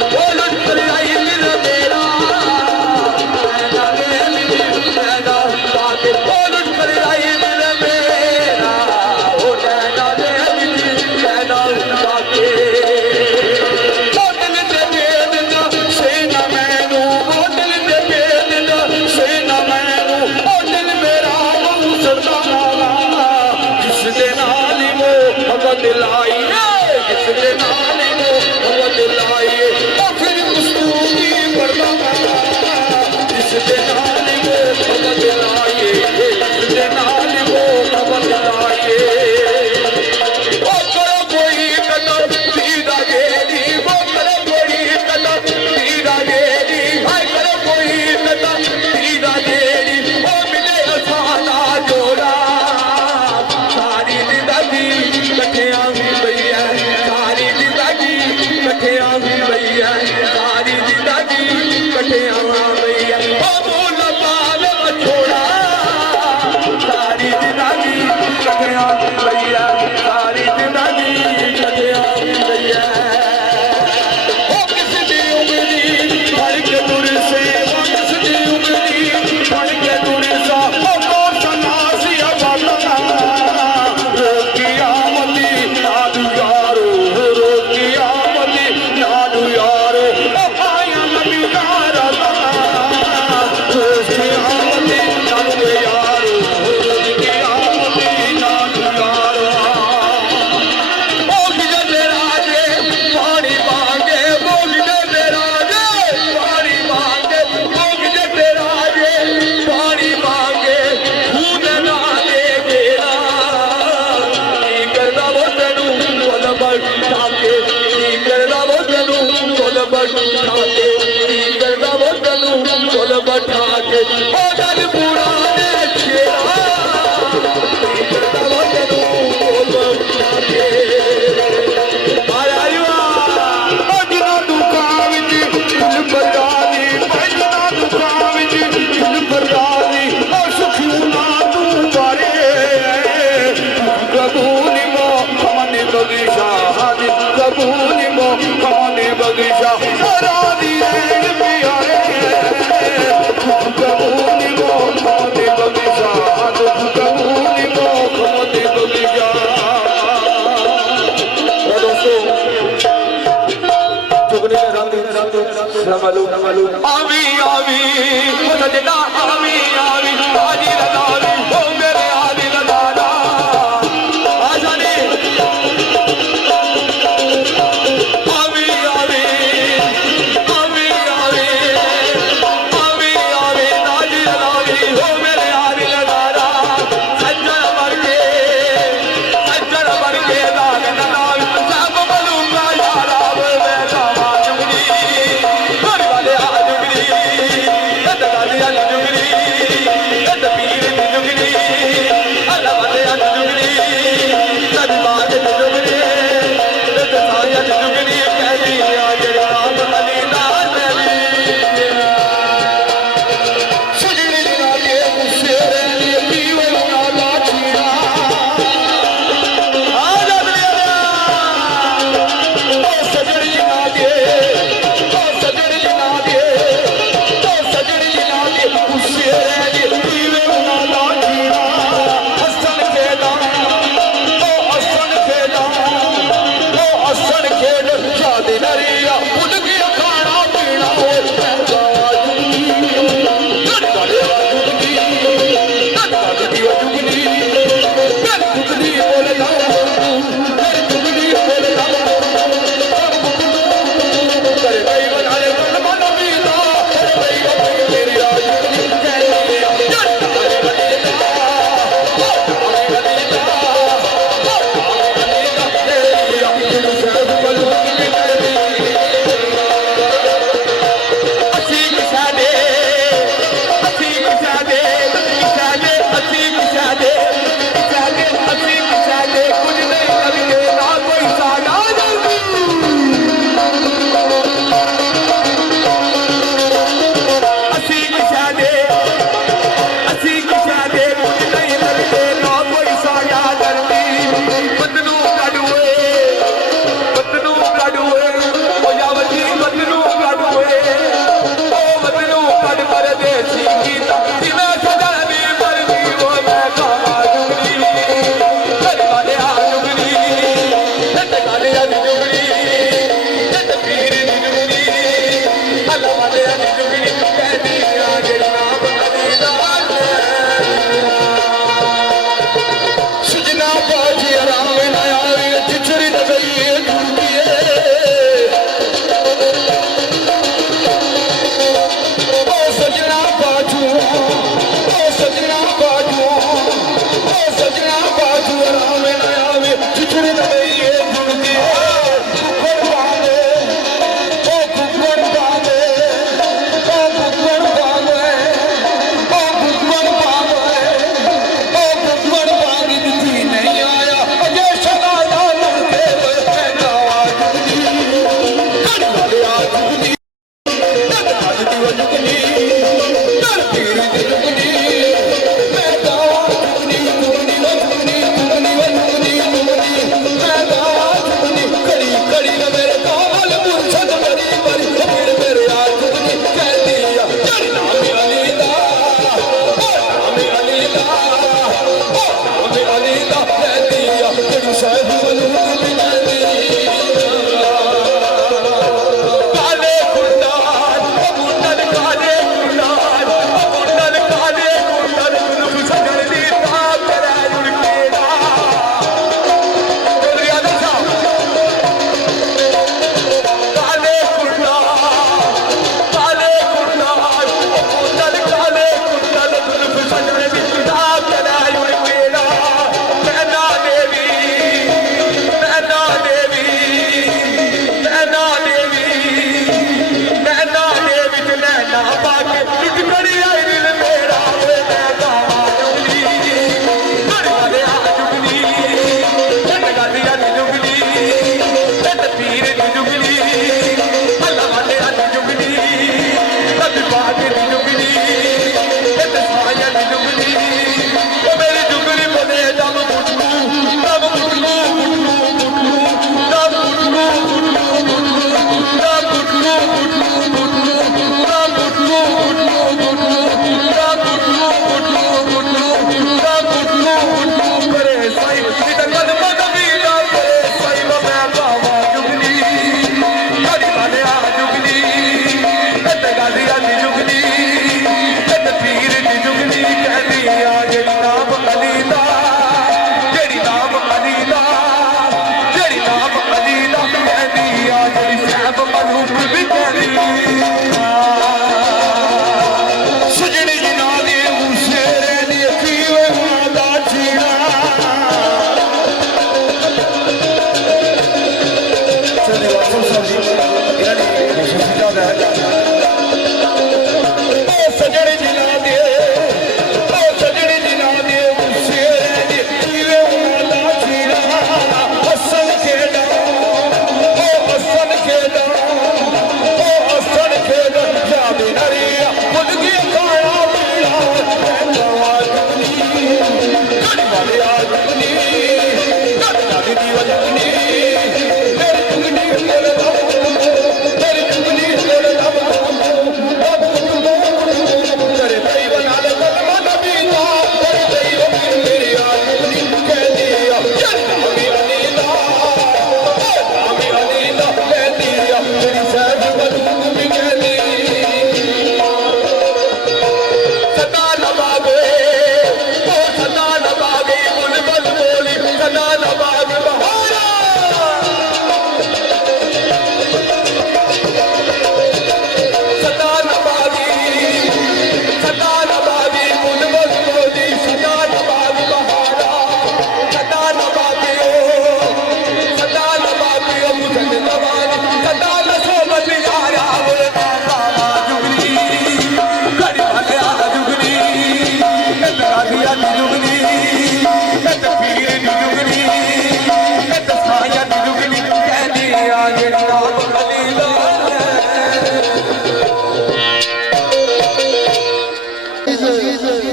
Oh के ओ गल पुराने छेड़ा आवी आवी सजना आवी आवी आजी लगावी ओ मेरे आली लगाना आजाने आवी आवी आवी आवी आवी आवी आजी लगावी ओ मेरे आली लगाना सजना मर के दाग लगावी सब मलूंगा यारा मैं गावा जुगनी जुगनी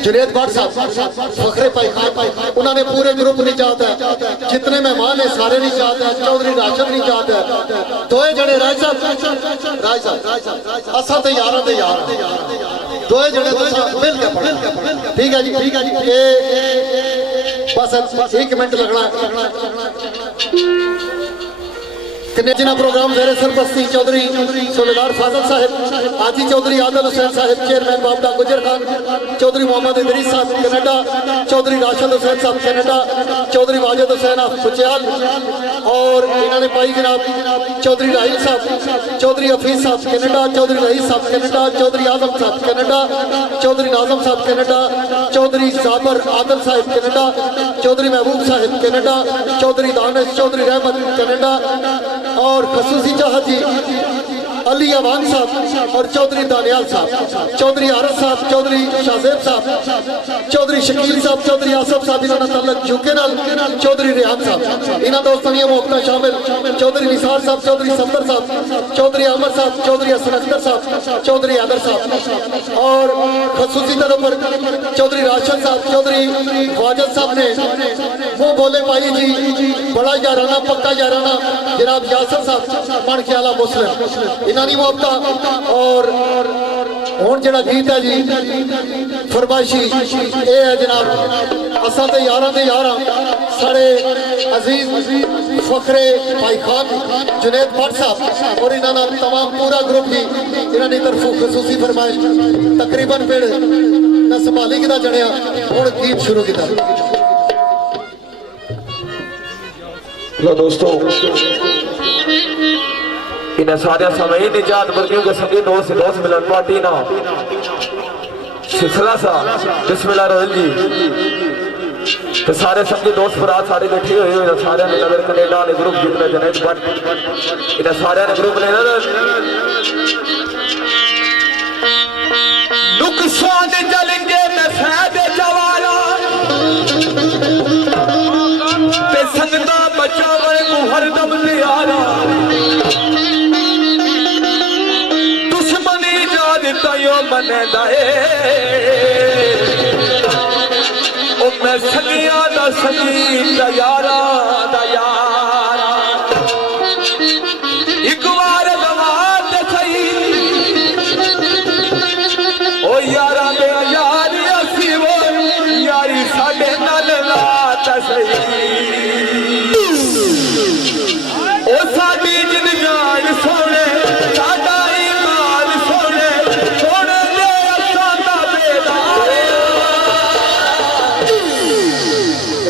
जुनेद भट्ट साहब, फखरे भाई खान, उन्होंने पूरे ग्रुप नहीं चाहता है, जितने मेहमान है सारे नहीं चाहते हैं, चौधरी राशिद नहीं चाहते हैं, दोए जने राय साहब असा तो यार दोए जने मिल के पढ़े। ठीक है जी, ठीक है जी, बस 1 मिनट लगना जिन्हें प्रोग्राम मेरे सरपस्ती चौधरी सूबेदार फाजल साहब, हाजी चौधरी आदिल हुसैन साहब, चेयरमैन बाबा गुजर खान, चौधरी मोहम्मद इदरीस साहब कनाडा, चौधरी राशिद हुसैन साहब कनाडा, चौधरी वाजिद हुसैन आप बुचियाल, और इन्होंने पाई जनाब चौधरी राहिल साहब, चौधरी हफीज साहब कनाडा, चौधरी रईस साहब कनाडा, चौधरी आजम साहब कनाडा, चौधरी नाजम साहब कनाडा, चौधरी जाबर आदिल साहब कनाडा, चौधरी महबूब साहब कनाडा, चौधरी दानिश, चौधरी रहमत कनाडा, और खसूसी चाहत जी अली अवान साहब और चौधरी दानियाल साहब, चौधरी आरस साहब, चौधरी शाहजेब साहब, चौधरी शकील साहब, चौधरी आसफ साहब, इन्होंने तल्लक यूके नाल, चौधरी रेहान साहब, इन्होंने दोस्तों ने मौका शामिल, चौधरी निसार साहब, चौधरी सफदर साहब, चौधरी अमर साहब, चौधरी हसन अख्तर साहब, चौधरी आदर साहब, और खसूसी तौर पर चौधरी राशिद साहब, चौधरी वाजिद साहब ने वो बोले भाई जी बड़ा याराना पक्का याराना जनाब यासर साहब बन के आला मुस्लिम इन्होंने मुआवजा, और हूँ जरा गीत है जी फरमाइशी ये है जनाब असा तो यार साढ़े अजीज फखरे भाई खान जुनेद भट्ट साहब और इन्होंने तमाम पूरा ग्रुप ही इन्होंने तरफों खसूसी फरमाइश तकरीबन पेड़ न संभाली कि जड़िया हूँ गीत शुरू किया। लो दोस्तों इन्हें सारे समय निजात बल्कि के सभी दोस्त मिलन पार्टी ना सिलसिला सा बिस्मिल्लाह रोहिल जी तो सारे सबके दोस्त भरा सारे बैठे हुए सारे ने नगर कनेडा ने ग्रुप जितने जुनेद भट्ट इन्हें सारे ने ग्रुप लेना नुकसान जलेंगे मैं फैदे जवाला ते संगता बचावे को हरदम नियारा दुश्मनी जाद तयो मने दाए ओ मैं सगिया दा सगी दा यारा एक बार दवात सही ओ यारा मेरा यार असी वो यारी साडे नाल लात सही ओ साडी जिन जान सोने साडा ईमान सोने सोने दे असां दा बेदार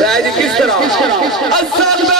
राज किस तरह असां दा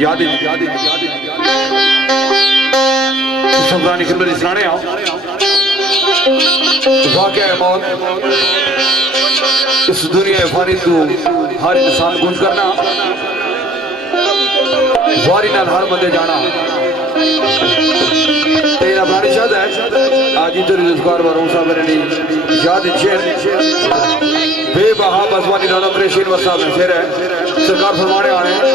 याद शब्दानी खिदमत सुनाने आओ वाक़या मौत इस दुनिया फानी तू हर इंसान गुज करना वारी नाल हर बंदे जाना तेरा बारी शाद है आज ही तेरी रोजगार भरोसा मेरे लिए याद शेर बेबहा बसवानी दादा प्रेशीन वर्षा में शेर है सरकार फरमाने आ रहे हैं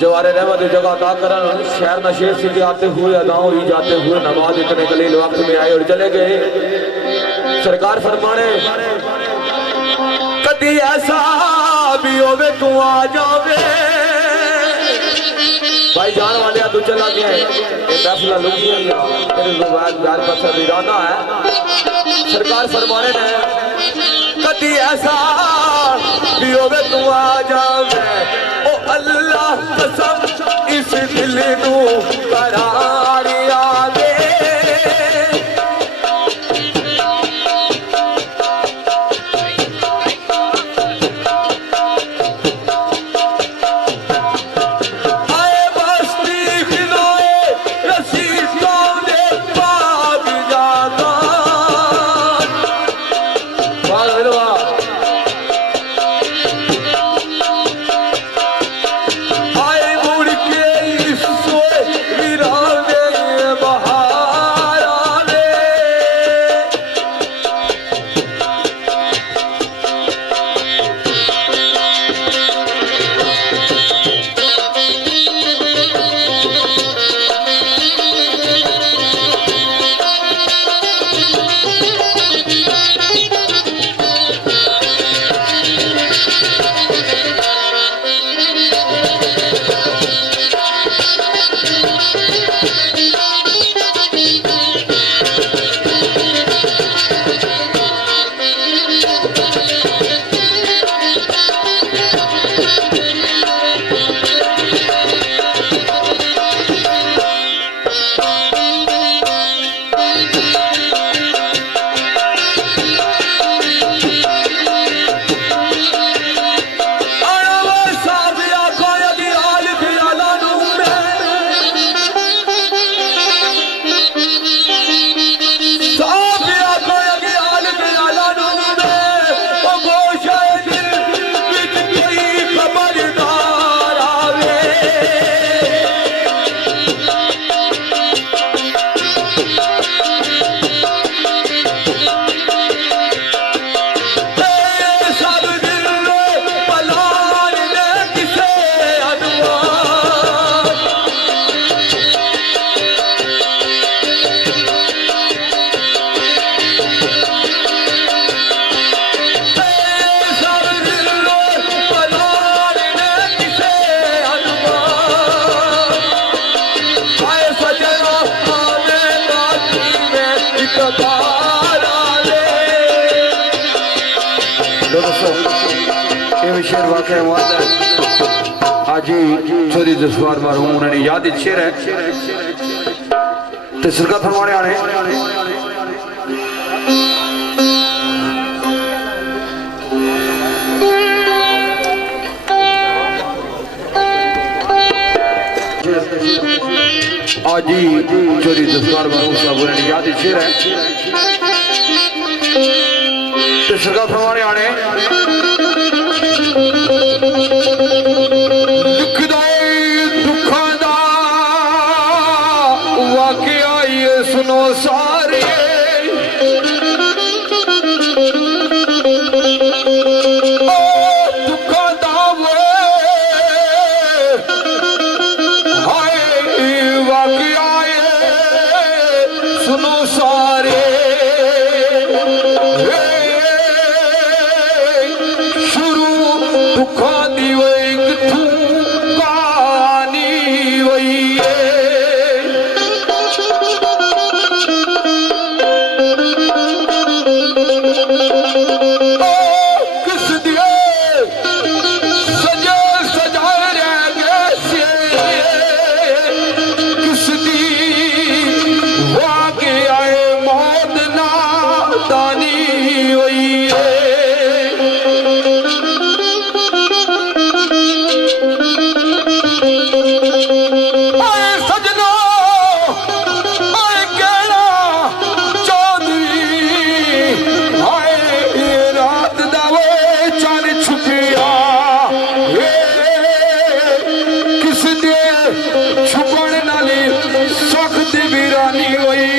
जवारे रहमत जगह अदा करन शहर नशे से आते हुए अदाओं ही जाते हुए नमाज इतने कलील वक्त में आए और चले गए। सरकार फरमाने कदी ऐसा भी होवे तू आ जावे भाई जान वाले तू चला गया है फैसला लुकी तेरे रुबात प्यार पसंद इरादा है। सरकार फरमाने ने कदी ऐसा भी होवे तू आ जावे ओ अल्लाह कसम इस दिल नू करार आवे आए बस्ती खिलोए रसीदों दे पाग जागा वालवा आए मुड़ के इस सोए भी शेर वाकई मौत है आज ही चौधरी दसवार बार हूँ उन्होंने याद शेर है तो सरकार फरमाने आने आज ही चोरी दसवार बार साहब उन्होंने याद शेर है तो सरकार फरमाने आने सुनो सारे दुखा दावे हाय वाकया सुनो सारे शुरू दुखा दी वही कहानी वही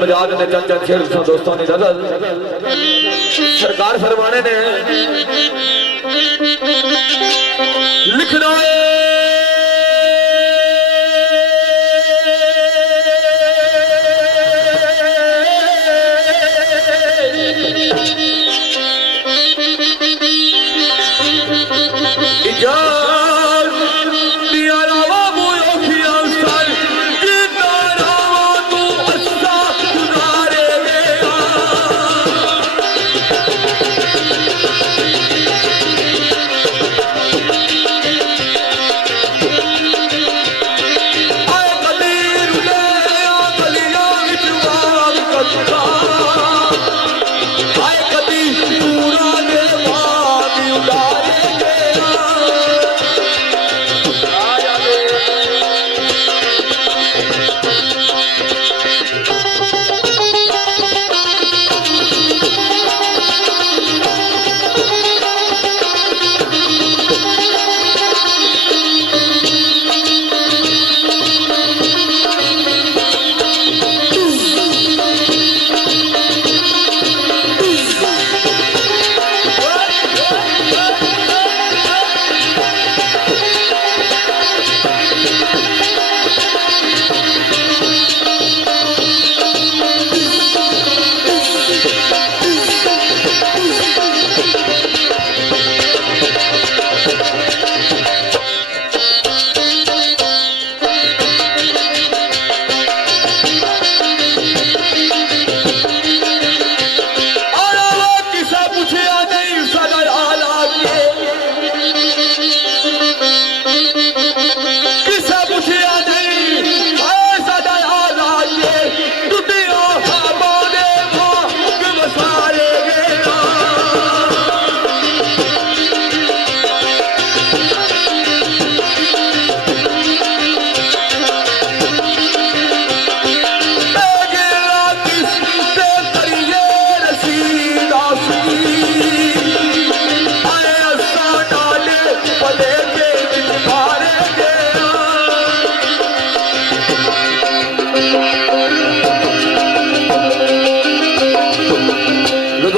मजाक ने चंद चंद शेर दोस्तों ने नजर सरकार फरमाने ने लिखना है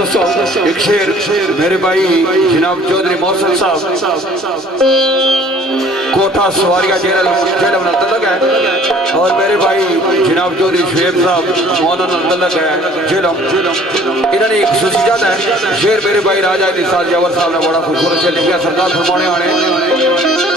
दोस्तों एक शेर मेरे भाई जनाब चौधरी मोहसिन साहब कोठा सवारिया जेल तलक है और मेरे भाई जनाब चौधरी शुएब साहब मौलाना तलक है जेलम इन्होंने एक खुसूसियत है शेर मेरे भाई राजा निसार जावर साहब ने बड़ा खूबसूरत शेर लिखा सरकार फरमाने आने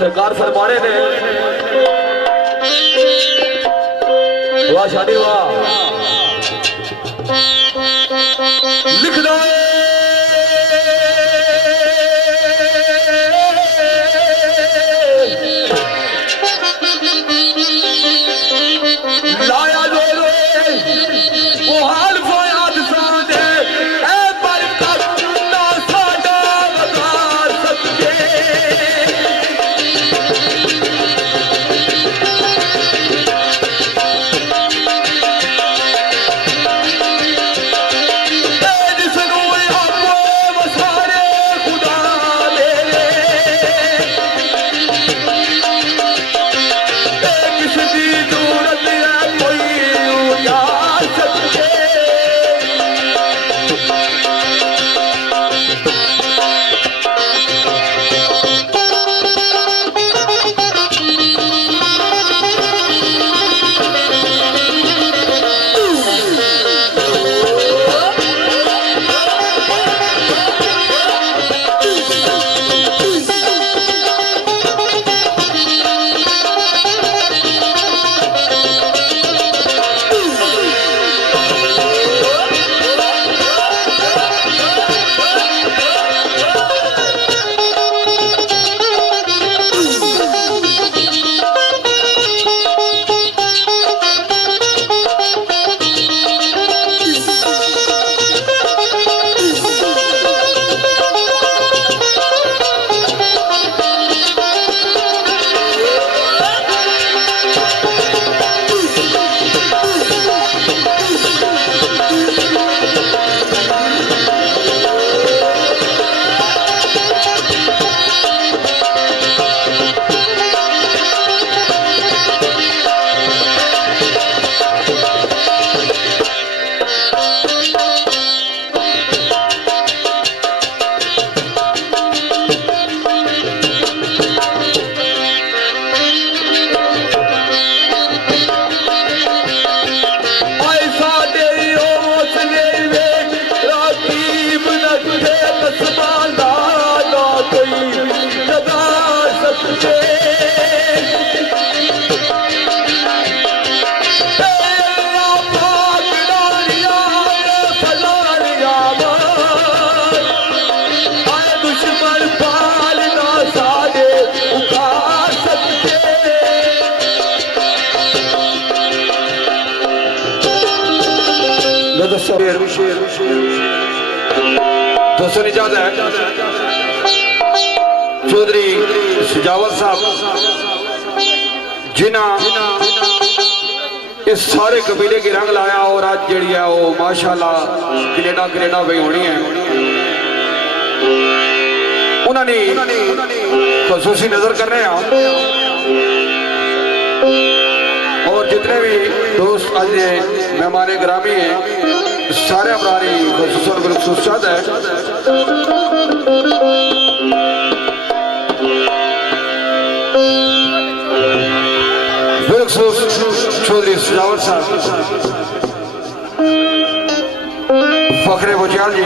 सरकार फरमाने ने वाह शादी वाह लिख दो लाया जो वो हाल फयाद सादे ए पर ना साडा वकार सच्चे दोस्तों इजाजत है चौधरी सजावत साहब जिन्हें इस सारे कबीले की रंग लाया और आज जी है वो माशाल्लाह कनेडा भी होनी है उन्होंने खसूसी नजर कर रहे हैं और जितने भी दोस्त आज मेहमान ग्रामी हैं सारे अपराधी खसूसन बिलखसूस है चौधरी सजावत साहब फखरे बुझाल जी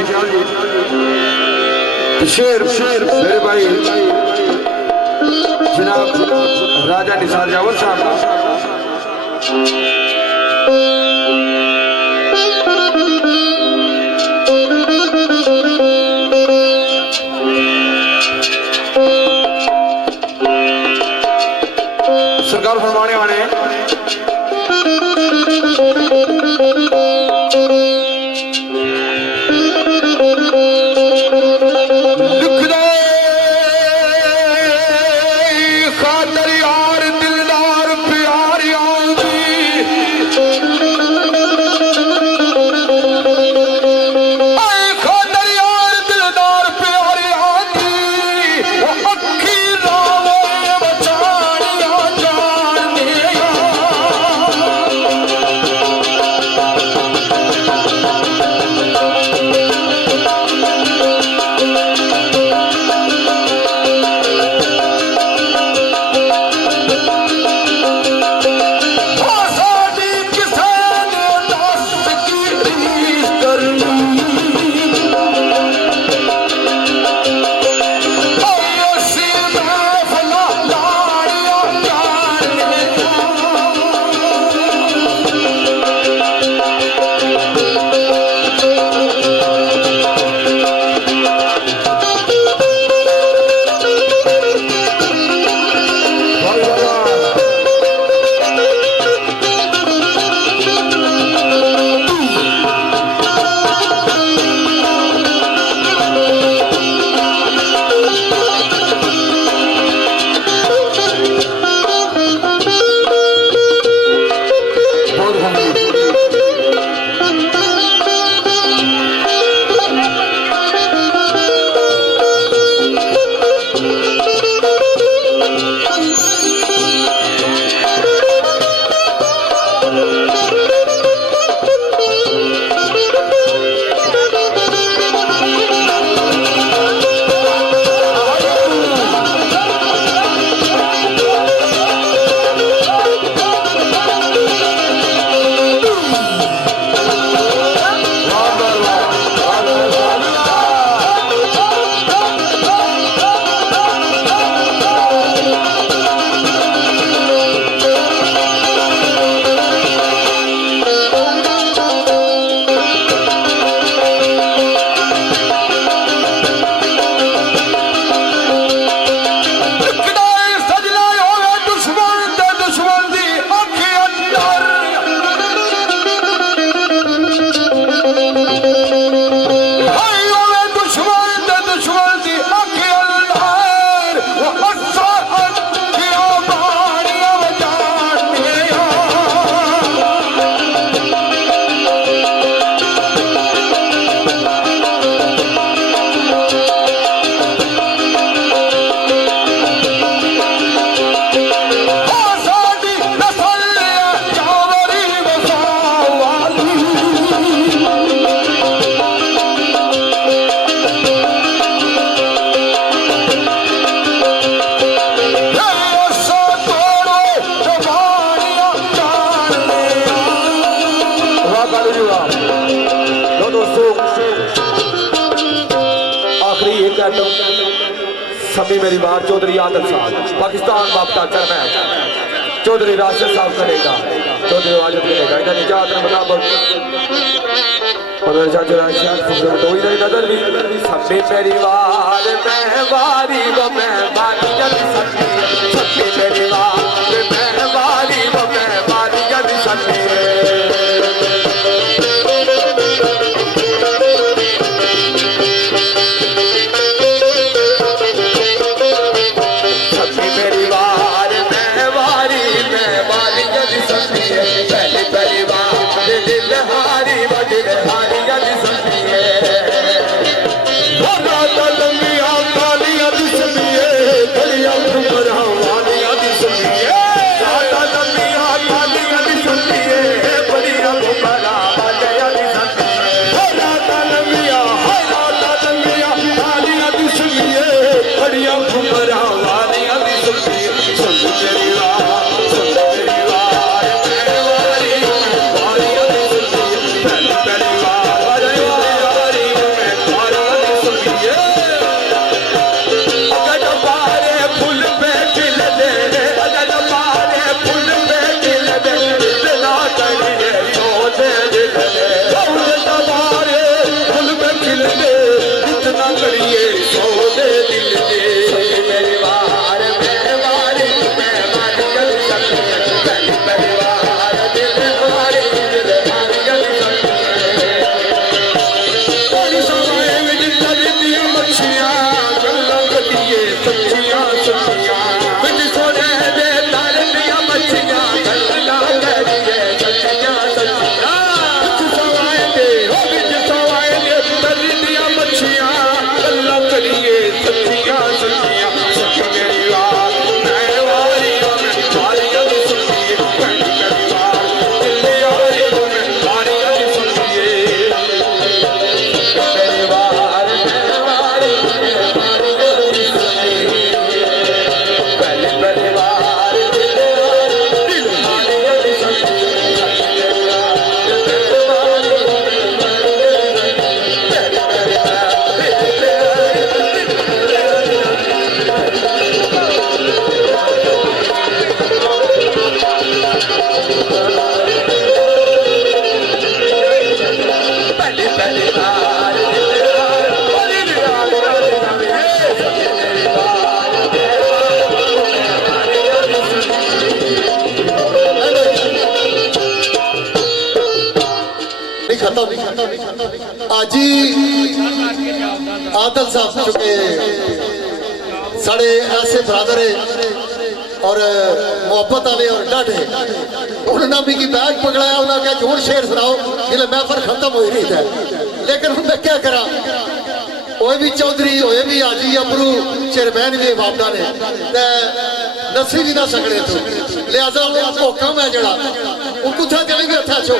शेर मेरे भाई जनाब राजा निसार जावर साहब सरकार फरमाने वाले सभी मेरी बात चौधरी आदल साहब पाकिस्तान बापता चेयरमैन चौधरी राशिद साहब करेगा चौधरी वाजिद करेगा इधर निजात मुताबिक और चाचा राशिद फुकरा तो इधर नजर भी सभी मेरी बात मैं बारी वो मैं बारी जल्दी सभी मेरी बात मैं बारी वो मैं बारी जल्दी सभी आजी आदल साहब चुके साढ़े ऐसे ब्रदर है और मोहब्बत वाले और डाढ़े उन्होंने भी की बैग पकड़ाया उन्होंने कहा झूठ शेर सुनाओ जिले महफिल खत्म हो रही है लेकिन हूँ मैं क्या करा वो भी चौधरी होए भी आजी अबरू चेयरमैन भी बाबा ने नसी भी ना सकड़े तो लिहाजा हुक्म है जड़ा वो कुत्था चलेंगे अच्छा छो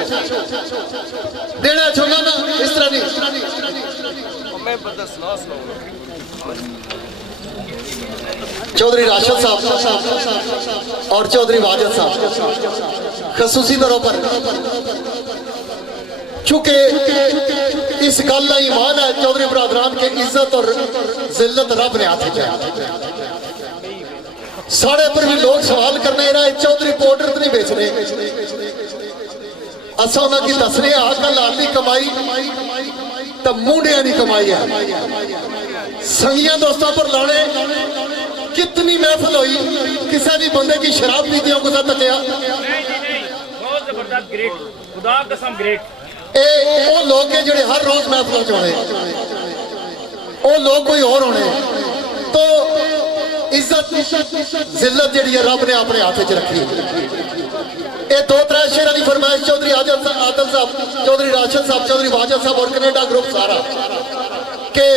देना छोगा ना इस तरह नहीं चौधरी राशिद साहब और चौधरी वाजिद साहब खसूसी तौर पर चूंकि इस गल का ईमान है चौधरी बरादरान के इज्जत और जिल्लत रब ने हाथ है साढ़े पर भी लोग सवाल करने रहे चौधरी पाउडर तो नहीं बेचने असा उन्होंने दसने आकल आदमी कमाई तो मुंडिया की कमाई है संगिया दोस्तों पर लाने कितनी महफिल हुई किसी भी बंदे की शराब पीतियों को साथ तकिया वो लोग है जो हर रोज महफिल च होने वो लोग कोई और होने तो इज्जत जिल्लत जी रब ने अपने हाथ च रखी ये दो त्रै शेर की फरमाइश चौधरी आदल साहब चौधरी राशिद साहब चौधरी वाजिद साहब और कनेडा ग्रुप सारा के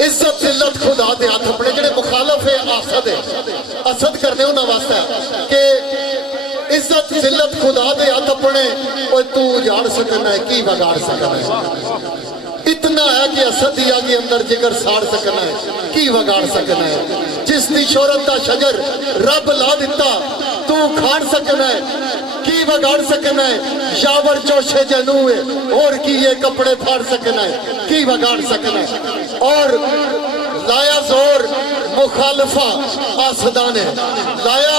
इज्जत जिल्लत खुदा दे हाथ अपने जेडे मुखालफ है असद करने उन्होंने वास्ते के इज्जत जिल्लत खुदा दे हाथ अपने तू जान सकना है की बगाड़ सकना है इतना है कि असद दिया के अंदर जिगर साड़ सकना है की बगाड़ सकना है जिसकी शोहरत का शजर रब ला दिता तू खाड़ सकना है की बगाड़ सकना है यावर जोशे जनू है और की ये कपड़े फाड़ सकना है की बगाड़ सकना है और लाया जोर मुखालफा आसदान है लाया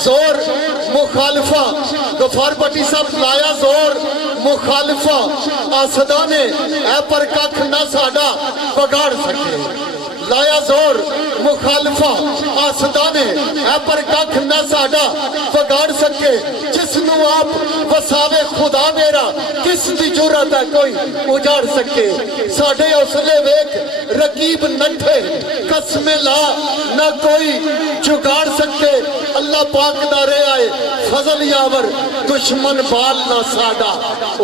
जोर मुखालफा गफार भट्टी साहब लाया जोर मुखालफा आसदान है पर कख ना साडा बगाड़ सके लाया जोर मुखालफा आसदाने है पर कख न साडा बगाड़ सके जिसनू आप वसावे खुदा मेरा किस दी जुरत है कोई उजाड़ सके साढ़े हौसले वेख रकीब नठे कसमे ला ना कोई जुगाड़ सकते अल्लाह पाक दा रे आए फजल यावर दुश्मन बाल ना साडा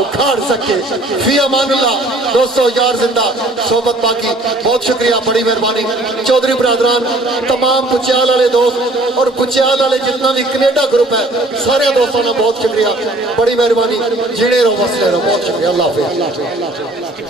उखाड़ सके फी अमानुल्लाह। दोस्तों यार जिंदा सोबत बाकी बहुत शुक्रिया बड़ी मेहरबानी चौधरी बरादरान तमाम पुचियाल वाले दोस्त और पुचियाल वाले जितना भी कनेडा ग्रुप है सारे दोस्तों का बहुत शुक्रिया बड़ी मेहरबानी जिने रहो वसले रहो बहुत शुक्रिया अल्लाह हाफिज़।